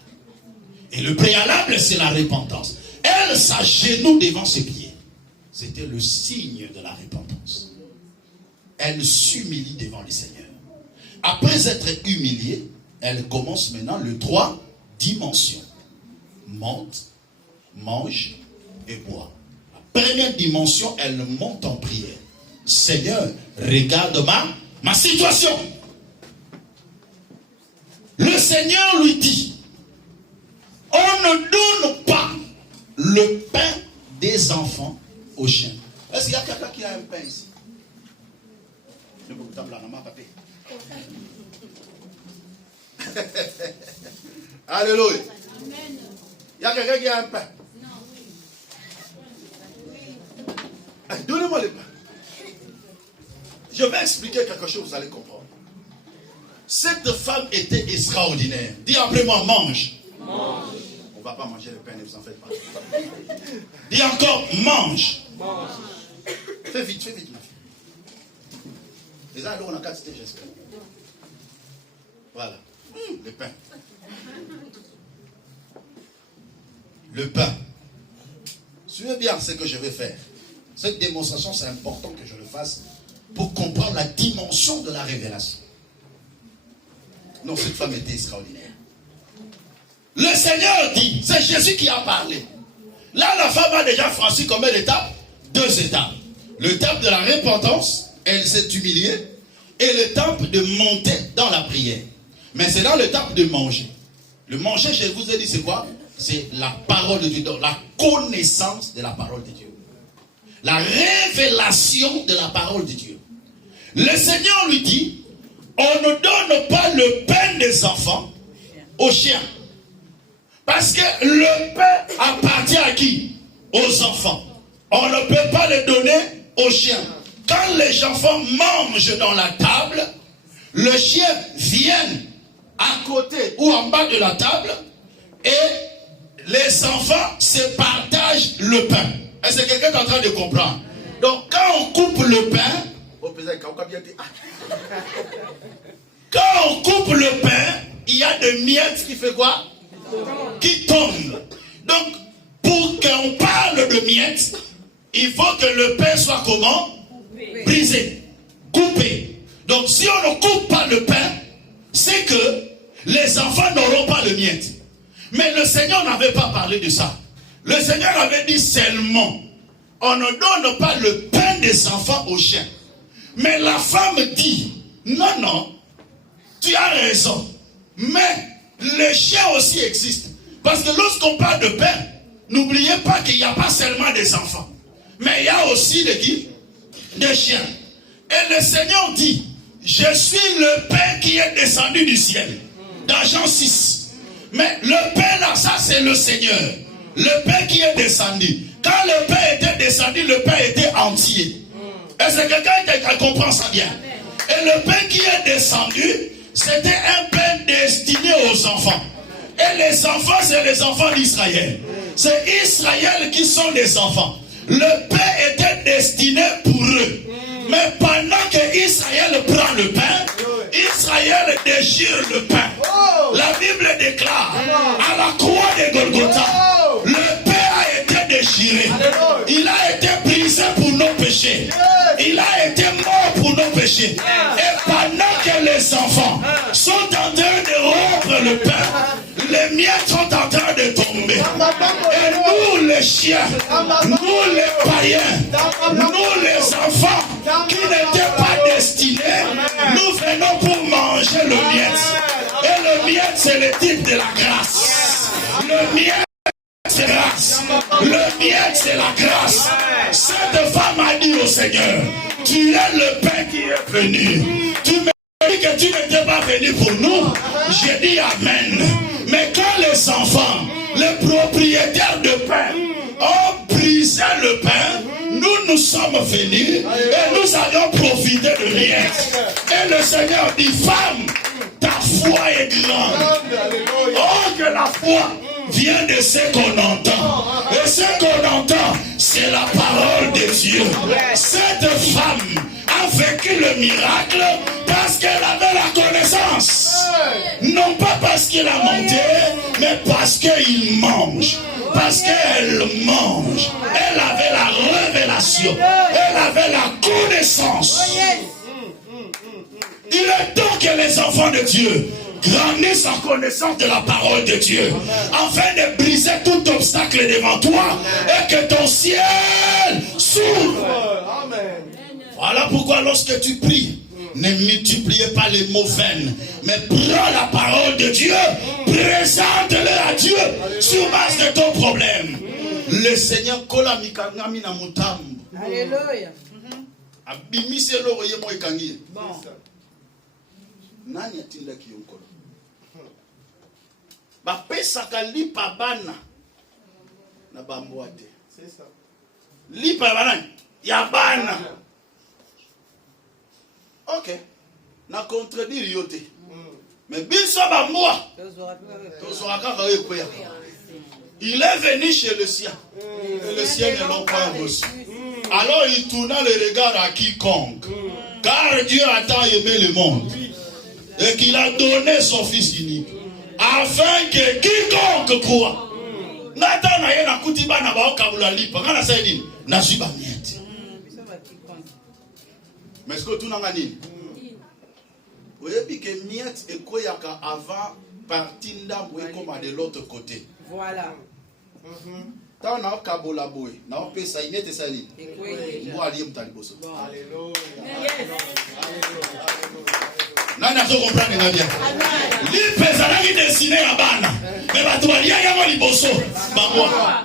Et le préalable, c'est la repentance. Elle s'agenouille devant ses pieds. C'était le signe de la repentance. elle s'humilie devant le Seigneur. Après être humiliée, elle commence maintenant le 3 dimensions. Monte, mange et boit. La première dimension, elle monte en prière. Seigneur, regarde ma situation. Le Seigneur lui dit, on ne donne pas le pain des enfants aux chiens. Est-ce qu'il y a quelqu'un qui a un pain ici? Alléluia. Il y a quelqu'un qui a un pain? Donnez-moi le pain. Je vais expliquer quelque chose, vous allez comprendre. Cette femme était extraordinaire. Dis après moi, mange. Mange. On ne va pas manger le pain, ne vous en faites pas. Dis encore, mange. Mange. Fais vite, ma fille. Les gens, on a 4 cités, j'espère. Voilà. Le pain. Le pain. Suivez bien ce que je vais faire. Cette démonstration, c'est important que je le fasse pour comprendre la dimension de la révélation. Non, cette femme était extraordinaire. Le Seigneur dit, c'est Jésus qui a parlé. Là, la femme a déjà franchi combien d'étapes? 2 étapes. L'étape de la repentance, elle s'est humiliée, et l'étape de monter dans la prière. Mais c'est dans l'étape de manger. Le manger, je vous ai dit, c'est quoi? C'est la parole de Dieu, donc la connaissance de la parole de Dieu. La révélation de la parole de Dieu. Le Seigneur lui dit, on ne donne pas le pain des enfants aux chiens. Parce que le pain appartient à qui? Aux enfants. On ne peut pas le donner aux chiens. Quand les enfants mangent dans la table, le chien vient à côté ou en bas de la table et les enfants se partagent le pain. Est-ce que quelqu'un est en train de comprendre? Donc quand on coupe le pain, quand on coupe le pain, il y a des miettes qui fait quoi? Qui tombent. Donc pour qu'on parle de miettes, il faut que le pain soit comment? Brisé, coupé. Donc si on ne coupe pas le pain, c'est que les enfants n'auront pas de miettes. Mais le Seigneur n'avait pas parlé de ça. Le Seigneur avait dit seulement, on ne donne pas le pain des enfants aux chiens. Mais la femme dit, non, tu as raison. Mais les chiens aussi existent. Parce que lorsqu'on parle de pain, n'oubliez pas qu'il n'y a pas seulement des enfants. Mais il y a aussi des chiens. Et le Seigneur dit, je suis le pain qui est descendu du ciel. Dans Jean 6. Mais le pain là, ça c'est le Seigneur. Le pain qui est descendu. Quand le pain était descendu, le pain était entier. Est-ce que quelqu'un comprend ça bien? Et le pain qui est descendu, c'était un pain destiné aux enfants. Et les enfants, c'est les enfants d'Israël. C'est Israël qui sont des enfants. Le pain était destiné pour eux. Mais pendant que Israël prend le pain, Israël déchire le pain. La Bible déclare à la croix de Golgotha, le pain a été déchiré. Il a été brisé pour nos péchés. Il a été mort pour nos péchés. Et pendant que les enfants sont en train de rompre le pain, les miettes sont en train de tomber. Et nous les chiens, nous les païens, nous les enfants qui n'étaient pas destinés, nous venons pour manger le miette. Et le miette, c'est le titre de la grâce. Le miette, c'est la grâce. Le miette, c'est la grâce. Cette femme a dit au Seigneur, tu es le pain qui est venu. Tu m'as dit que tu n'étais pas venu pour nous. J'ai dit amen. Mais quand les enfants, les propriétaires de pain, ont brisé le pain, nous sommes venus et nous allons profiter de miettes. Et le Seigneur dit, femme, ta foi est grande. Oh, que la foi vient de ce qu'on entend. Et ce qu'on entend, c'est la parole de Dieu. Cette femme a vécu le miracle parce qu'elle avait la connaissance. Non pas parce qu'il a monté, mais parce qu'il mange. Parce qu'elle mange. Elle avait la révélation. Elle avait la connaissance. Il est temps que les enfants de Dieu grandissent en connaissance de la parole de Dieu, afin de briser tout obstacle devant toi et que ton ciel s'ouvre. Amen. Voilà pourquoi lorsque tu pries, ne multipliez pas les mots vains, mais prends la parole de Dieu, présente-le à Dieu sur base de ton problème. Le Seigneur kola mikangami na mutambo. Alléluia. Abimise loro ye mo ikangi. Bon. Nani atinda kiyonkolo? Ba pesaka lipa bana na bambwate. C'est ça. Lipa bana ya bana. Ok. Na contredire yote. Mais biso bambwa. Il est venu chez le sien. Et le sien ne l'ont pas reçu. Alors il tourna le regard à quiconque. Car Dieu a tant aimé le monde. Et qu'il a donné son fils unique. Afin que quiconque croit. Nathan na yena kutiba na baoka ulalipa. Kana saidi na ziba miete. Mais est-ce que tout n'a nini? Vous voyez que miete et koyaka avant partinda ou comme de l'autre côté. Voilà. Tant na kabola boy, na pesa miete sali. Moi ali mtaliboso. Alléluia. Nani azo comprendre nga bien? Li pesa na ki dessiné ya bana. Mais batualia yango liboso. Bangwa.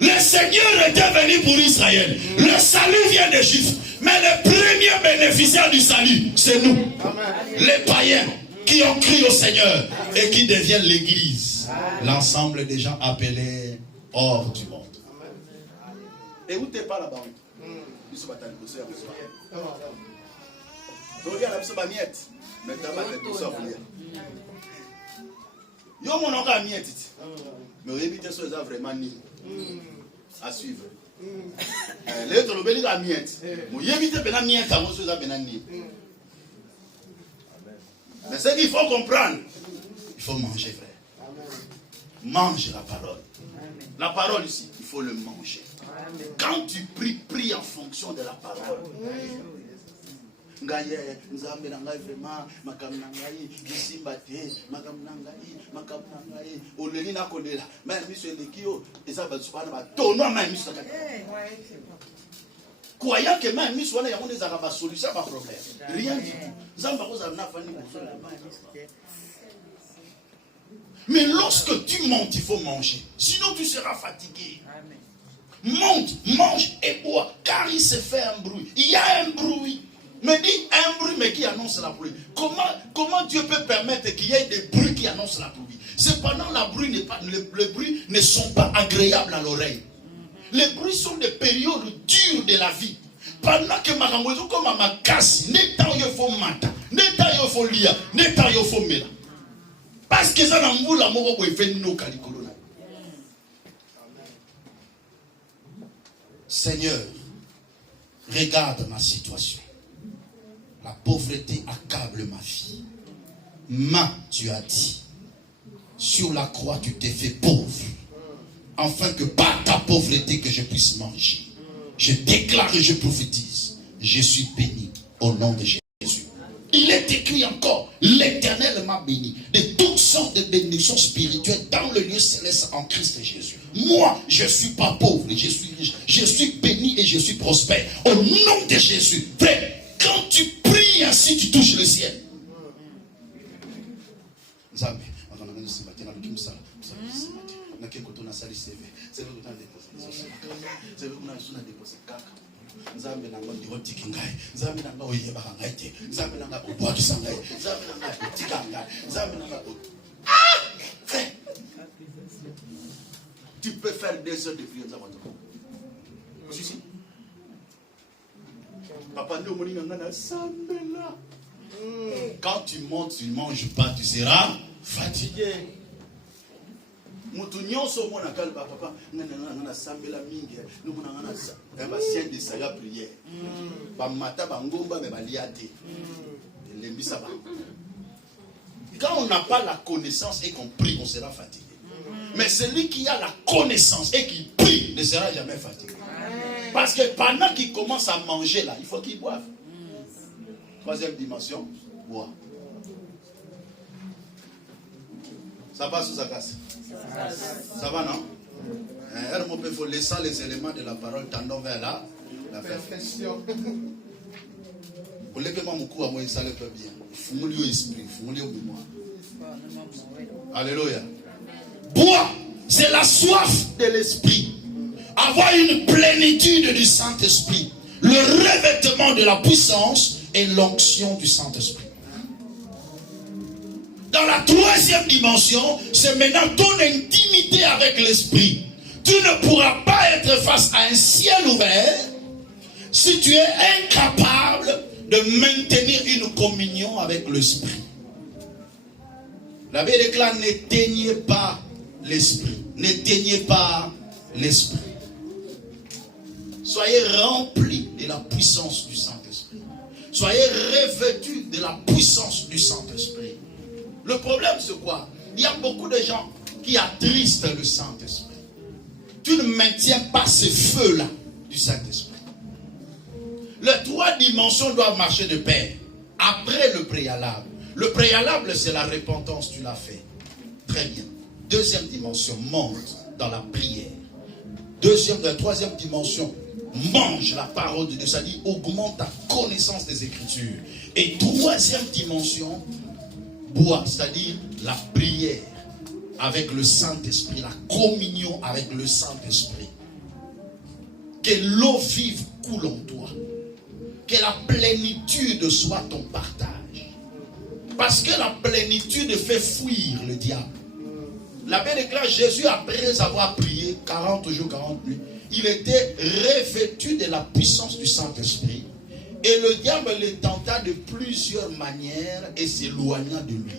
Le Seigneur était venu pour Israël. Le salut vient d'Égypte. Mais le premier bénéficiaire du salut, c'est nous. Les païens qui ont crié au Seigneur et qui deviennent l'église. L'ensemble des gens appelés hors du monde. Et où t'es pas là-bas? Yo mon oncle a miette. Mais vous évitez ça vraiment ni à suivre. Les autres l'obéissent à miette. Vous évitez bien miette à moi ça bien ni. Mais ce qu'il faut comprendre, il faut manger frère. Mange la parole. La parole ici, il faut le manger. Quand tu pries, prie en fonction de la parole. Ngaye nzambe na ngai vraiment makambo na ngai kisimba te makambo na ngai oleli na kolela mais miso elekio eza bazubana ba tono na miso kaka croyant que même miso wana yango ezaka ba solution ba problème rien du tout nzambe akoza na fani mais lorsque tu montes il faut manger sinon tu seras fatigué. Monte, mange et bois car il se fait un bruit, il y a un bruit. Mais dit un bruit mais qui annonce la pluie. Comment Dieu peut permettre qu'il y ait des bruits qui annoncent la pluie? Cependant, les bruits ne sont pas agréables à l'oreille. Les bruits sont des périodes dures de la vie. Pendant que Maramouzo comme à ma casse, n'étant il faut mata, n'étant il faut lire, n'étant il faut mela. Parce que ça n'a pas la mort pour faire nos calicolona. Seigneur, regarde ma situation. La pauvreté accable ma vie. Tu as dit, sur la croix, tu t'es fait pauvre, afin que par ta pauvreté que je puisse manger. Je déclare et je prophétise, je suis béni au nom de Jésus. Il est écrit encore, l'Éternel m'a béni de toutes sortes de bénédictions spirituelles dans le lieu céleste en Christ Jésus. Moi, je ne suis pas pauvre, je suis riche, je suis béni et je suis prospère au nom de Jésus. Frère, quand tu pries ainsi, tu touches le ciel. Tu peux faire des heures de prière. Si, si. Papa, quand tu montes, tu ne manges pas, tu seras fatigué. Moutounion so mona kalba papa ngana sambela mingi nous mona ngana ba sien de saga prière ba mata ba ngomba me ba liate lembisa ba. Quand on n'a pas la connaissance et qu'on prie, on sera fatigué. Mais celui qui a la connaissance et qui prie ne sera jamais fatigué. Parce que pendant qu'il commence à manger là, il faut qu'il boive. Troisième dimension, bois. Ça passe ou ça casse? Ça va, non? Il faut laisser les éléments de la parole tendant vers là. La perfection. Vous levez mon cou à moi, ça le fait bien. Fumulio esprit, fumulio mémoire. Alléluia. Bois, c'est la soif de l'esprit. Avoir une plénitude du Saint-Esprit. Le revêtement de la puissance et l'onction du Saint-Esprit. Dans la troisième dimension, c'est maintenant ton intimité avec l'Esprit. Tu ne pourras pas être face à un ciel ouvert si tu es incapable de maintenir une communion avec l'Esprit. La Bible déclare, n'éteignez pas l'Esprit. N'éteignez pas l'Esprit. Soyez remplis de la puissance du Saint-Esprit. Soyez revêtus de la puissance du Saint-Esprit. Le problème, c'est quoi? Il y a beaucoup de gens qui attristent le Saint-Esprit. Tu ne maintiens pas ce feu-là du Saint-Esprit. Les trois dimensions doivent marcher de pair. Après le préalable. Le préalable, c'est la repentance, tu l'as fait. Très bien. Deuxième dimension, monte dans la prière. La troisième dimension, mange la parole de Dieu. Ça dit, augmente ta connaissance des Écritures. Et troisième dimension, bois, c'est-à-dire la prière avec le Saint-Esprit, la communion avec le Saint-Esprit. Que l'eau vive coule en toi. Que la plénitude soit ton partage. Parce que la plénitude fait fuir le diable. La Bible déclare Jésus, après avoir prié 40 jours, 40 nuits, il était revêtu de la puissance du Saint-Esprit. Et le diable le tenta de plusieurs manières et s'éloigna de lui.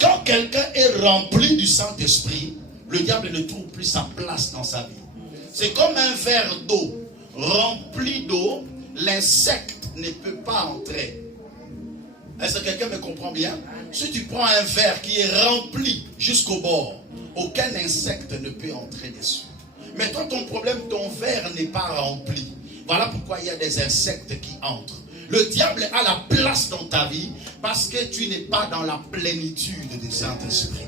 Quand quelqu'un est rempli du Saint-Esprit, le diable ne trouve plus sa place dans sa vie. C'est comme un verre d'eau rempli d'eau, l'insecte ne peut pas entrer. Est-ce que quelqu'un me comprend bien? Si tu prends un verre qui est rempli jusqu'au bord, aucun insecte ne peut entrer dessus. Mais toi, ton problème, ton verre n'est pas rempli. Voilà pourquoi il y a des insectes qui entrent. Le diable a la place dans ta vie parce que tu n'es pas dans la plénitude du Saint-Esprit.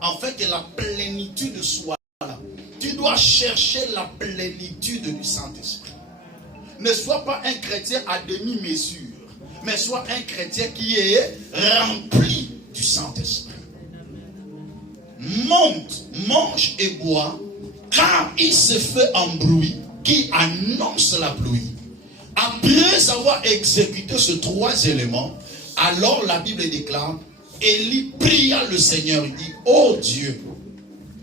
En fait, que la plénitude soit là. Tu dois chercher la plénitude du Saint-Esprit. Ne sois pas un chrétien à demi-mesure, mais sois un chrétien qui est rempli du Saint-Esprit. Monte, mange et bois, car il se fait un bruit qui annonce la pluie. Après avoir exécuté ces trois éléments, alors la Bible déclare, Élie pria le Seigneur, il dit, oh Dieu,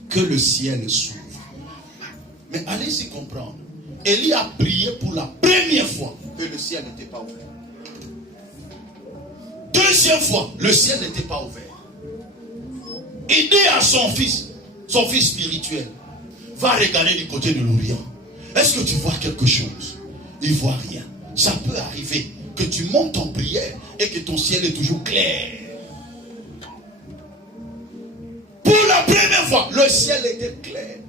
que le ciel s'ouvre. Mais allez-y comprendre. Élie a prié pour la première fois que le ciel n'était pas ouvert. Deuxième fois, le ciel n'était pas ouvert. Il dit à son fils spirituel, va regarder du côté de l'Orient. Est-ce que tu vois quelque chose? Il ne voit rien. Ça peut arriver que tu montes en prière et que ton ciel est toujours clair. Pour la première fois, le ciel était clair.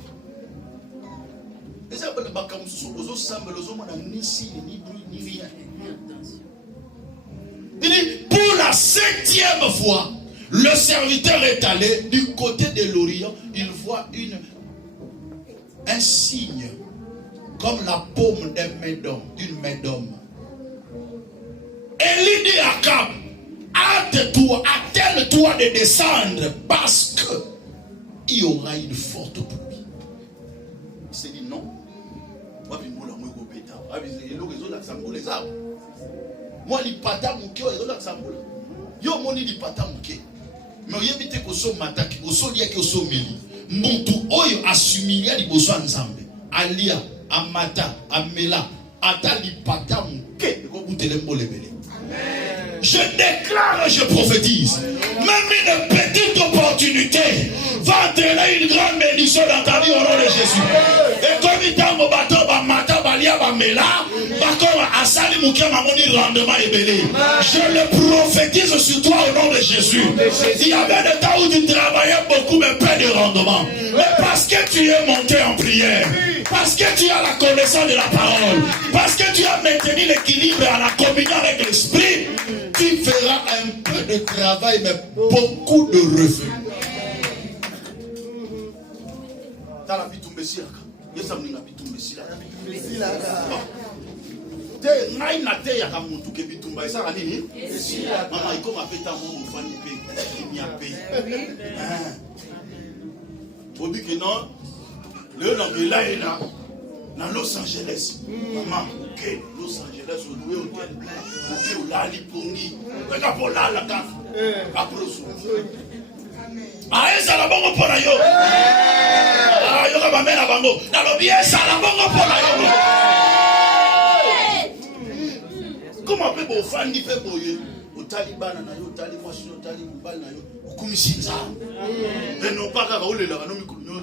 Il dit, pour la 7e fois, le serviteur est allé du côté de l'Orient. Il voit un signe comme la paume d'une main d'homme. Élie dit à Akab, hâte-toi, attelle-toi de descendre parce que il y aura une forte pluie. Il s'est dit non. Moi, les pata mouké, yo moni li pata mouké. Mais yebite ko so mataki, ko so liaki, ko so meli. Muntu oyo asumilia li boso nzambe. Alia, amata, amela, ata li pata mouké, ko boutele molebele. Je déclare, je prophétise, même une petite opportunité va entraîner une grande bénédiction dans ta vie au nom de Jésus. Et comme il t'a mon bateau, ba mata, ba lia, ba mela, ba comme asali mukia mamoni rendement ebele. Je le prophétise sur toi au nom de Jésus. Il y avait des temps où tu travaillais beaucoup mais peu de rendement. Mais parce que tu es monté en prière, parce que tu as la connaissance de la parole, parce que tu as maintenu l'équilibre à la communion avec l'esprit, tu feras un peu de travail mais beaucoup de refus. Dans la vie tu me silas. Yes, I'm not to me silas. Ngai na te ya kamuntu ke bitumba esa nini? Mama iko mapeta mo mfani pe ni ape. Obi ke non le na ngela ina na Los Angeles. Mama ke Los Angeles o duwe o ke o la li pongi. Pe ka pola la ka. Aproso. Esa la bongo pona yo. Yo ka bamena bango. Na lobi esa la bongo pona yo. Comment peut vous faire ni peut boyer au Taliban na yo Taliban au Taliban na yo okumisinza et non pas ka ole la no mikunyo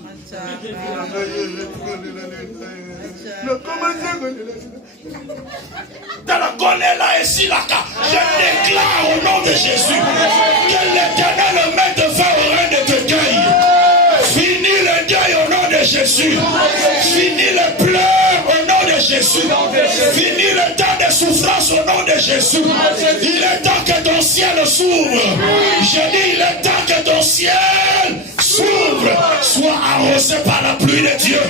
le commencer dans la colère et si la ka je déclare au nom de Jésus que l'Éternel mette fin au règne de tes cueils. Fini le deuil au nom de Jésus. Fini le pleurs au nom de Jésus. Fini le temps de souffrance au nom de Jésus. Il est temps que ton ciel s'ouvre. Je dis, il est temps que ton ciel s'ouvre. Sois arrosé par la pluie de Dieu.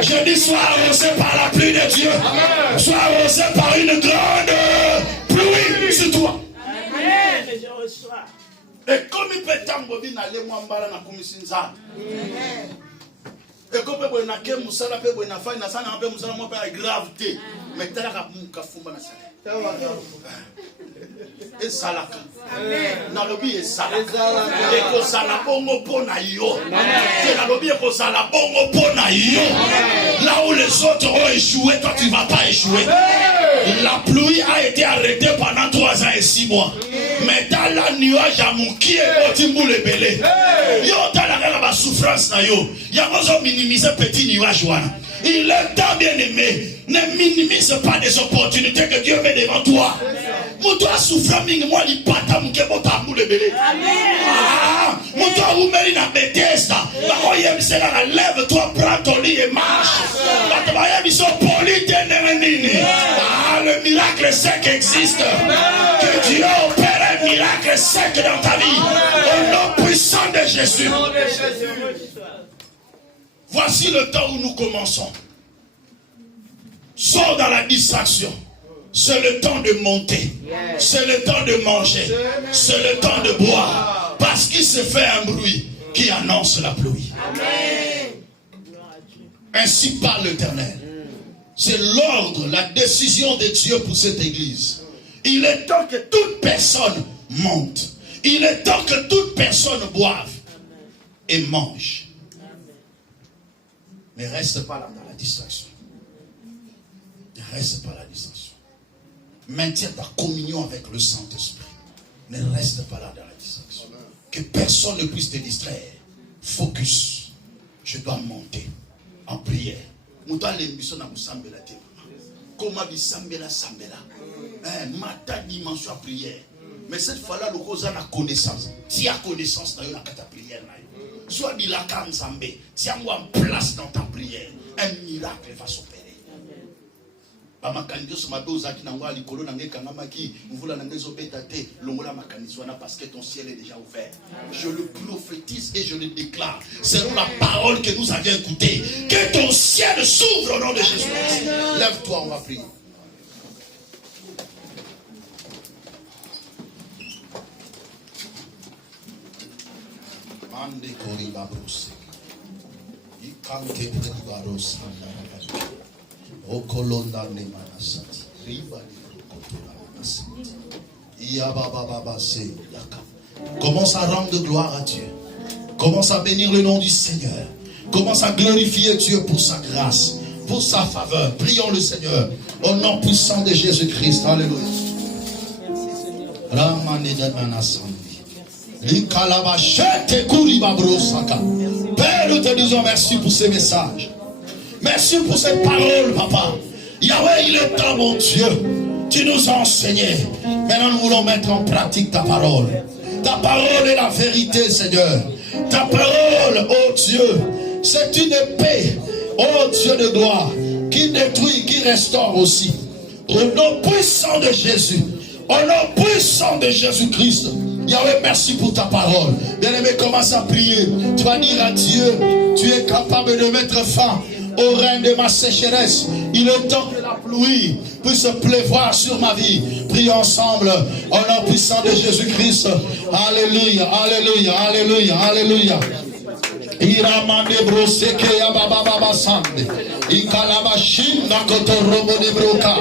Je dis, sois arrosé par la pluie de Dieu. Sois arrosé par une grande pluie sur toi. Amen. Je reçois. Et comme il peut t'embobiner dans les mois na kumisinza. Et comme il na ke musala pe na fa na sana pe musala mo pe gravité. Mais tala ka muka fumba na sala. Et salaka. Na lobi e salaka. Et ko sala bongo pona yo. Et na lobi e ko sala bongo pona yo. Là où les autres ont échoué, toi tu ne vas pas échouer. La pluie a été arrêtée pendant 3 ans et 6 mois. Mais dans la nuage à mon qui est au le belé. Yo dans la souffrance na yo. Ya mozo minimiser petit nuage wana. Il est temps bien aimé. Ne minimise pas des opportunités que Dieu met devant toi. Mon toi souffre mingi moi li pata mon kebo ta moule belé. Ah, mon toi ou meri na Bethesda. Ba oyem sera la lève-toi, prends ton lit et marche. Ba to ba yemi so poli tenenini. Ah, le miracle sec existe. Que Dieu opère un miracle sec dans ta vie. Au nom puissant de Jésus. Voici le temps où nous commençons. Sors dans la distraction. C'est le temps de monter. C'est le temps de manger. C'est le temps de boire. Parce qu'il se fait un bruit qui annonce la pluie. Ainsi parle l'Éternel. C'est l'ordre, la décision de Dieu pour cette église. Il est temps que toute personne monte. Il est temps que toute personne boive et mange. Ne reste pas là dans la distraction. Ne reste pas la distraction. Maintiens ta communion avec le Saint-Esprit. Ne reste pas là dans la distraction. Que personne ne puisse te distraire. Focus. Je dois monter en prière. Comment bisambela sambela. Mata dimension à prière. Mais cette fois-là, le cause a la connaissance. Tu as connaissance dans la prière. Soit dit la cam sambé. Tiens-moi en place dans ta prière. Un miracle va s'opérer. Parce que ton ciel est déjà ouvert. Je le prophétise et je le déclare selon la parole que nous avions écoutée. Que ton ciel s'ouvre au nom de Jésus. Lève-toi, on va prier. Commence à rendre gloire à Dieu. Commence à bénir le nom du Seigneur. Commence à glorifier Dieu pour sa grâce, pour sa faveur. Prions le Seigneur au nom puissant de Jésus-Christ. Alléluia. Père, nous te disons merci pour ces messages. Merci pour cette parole, papa. Yahweh, il est temps, mon Dieu, Tu nous as enseigné. Maintenant, nous voulons mettre en pratique ta parole. Ta parole est la vérité, Seigneur. Ta parole, oh Dieu, c'est une épée, oh Dieu de gloire, qui détruit, qui restaure aussi. Au nom puissant de Jésus, au nom puissant de Jésus-Christ, Yahweh, merci pour ta parole. Bien-aimé, commence à prier. Tu vas dire à Dieu, tu es capable de mettre fin au règne de ma sécheresse. Il est temps que la pluie puisse pleuvoir sur ma vie. Prions ensemble au nom puissant de Jésus-Christ. Alléluia, alléluia, alléluia, alléluia. Iramande broseke ya baba baba sande. Ikalaba shinda kotorobo de broka.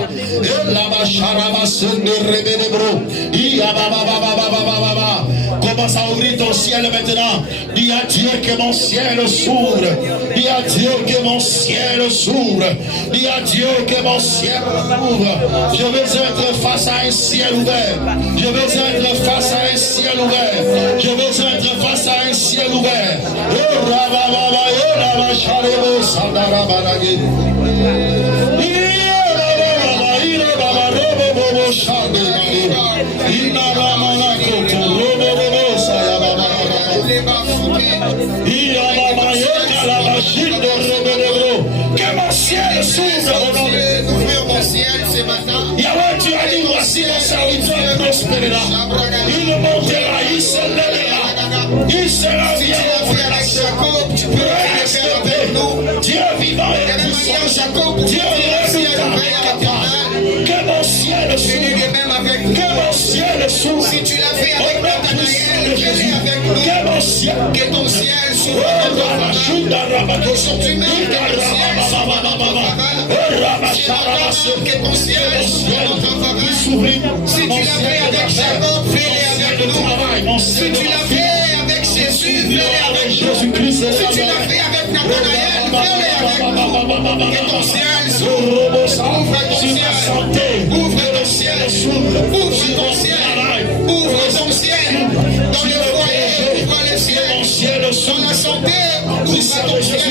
Elaba sharaba sende rebede bro. Iya baba baba baba baba. Commence à ouvrir ton ciel maintenant. Dis à Dieu que mon ciel s'ouvre. Dis à Dieu que mon ciel s'ouvre. Dis à Dieu que mon ciel s'ouvre. Je veux être face à un ciel ouvert. Je veux être face à un ciel ouvert. Je veux être face à un ciel ouvert. Que mon ciel s'ouvre. Yahweh, tu as dit, voici mon serviteur prospérera. Il montera, il se lèvera. Il sera bien. Tu peux respecter Dieu vivant et puissant. Dieu redoutable et capable. Que mon ciel s'ouvre. Que mon ciel s'ouvre. Si tu l'as fait avec Nathanaël, fais-le avec nous. Que mon ciel. Que ton ciel s'ouvre dans ta faveur. Aujourd'hui même, que ton ciel s'ouvre dans ta faveur. Que ton ciel s'ouvre dans ta faveur. Si tu l'as fait avec Jacob, fais-le avec nous. Si tu l'as fait avec Jésus, fais-le avec Jésus-Christ. Si tu l'as fait avec Nathanaël, fais-le avec nous. Que ton ciel s'ouvre. Ouvre ton ciel. Ouvre ton ciel. Ouvre ton ciel. Ouvre ton ciel. Dans le foyer, ouvre le ciel. Dans la santé, ouvre ton ciel.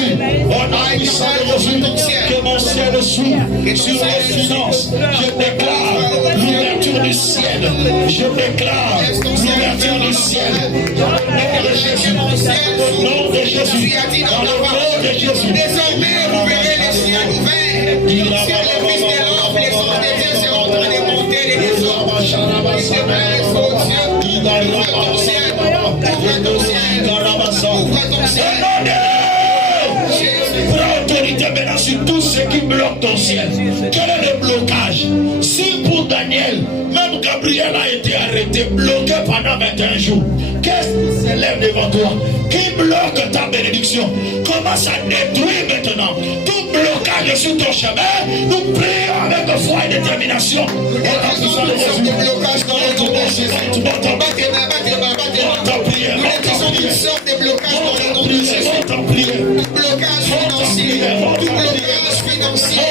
Que mon ciel s'ouvre sur les finances. Je déclare l'ouverture du ciel. Je déclare l'ouverture du ciel. Dans le nom de Jésus. Dans le nom de Jésus. Dans le nom de Jésus. Désormais, vous verrez les ciels ouverts. Sur les fils de l'homme, les ondes de Dieu seront en train de monter les maisons. Ils se plaisent au ciel. Ouvre ton ciel. Ouvre ton ciel. Ouvre ton ciel. Prends autorité maintenant sur tout ce qui bloque ton ciel. Quel est le blocage? Si pour Daniel, même Gabriel a été arrêté, bloqué pendant 21 jours, qu'est-ce qui s'élève devant toi? Qui bloque ta bénédiction? Commence à détruire maintenant tout blocage sur ton chemin. Nous prions avec foi et détermination. Des blocages dans le nom de Jésus. Nous réduisons toutes sortes de blocages dans le nom de Jésus. Tout blocage financier, tout blocage financier.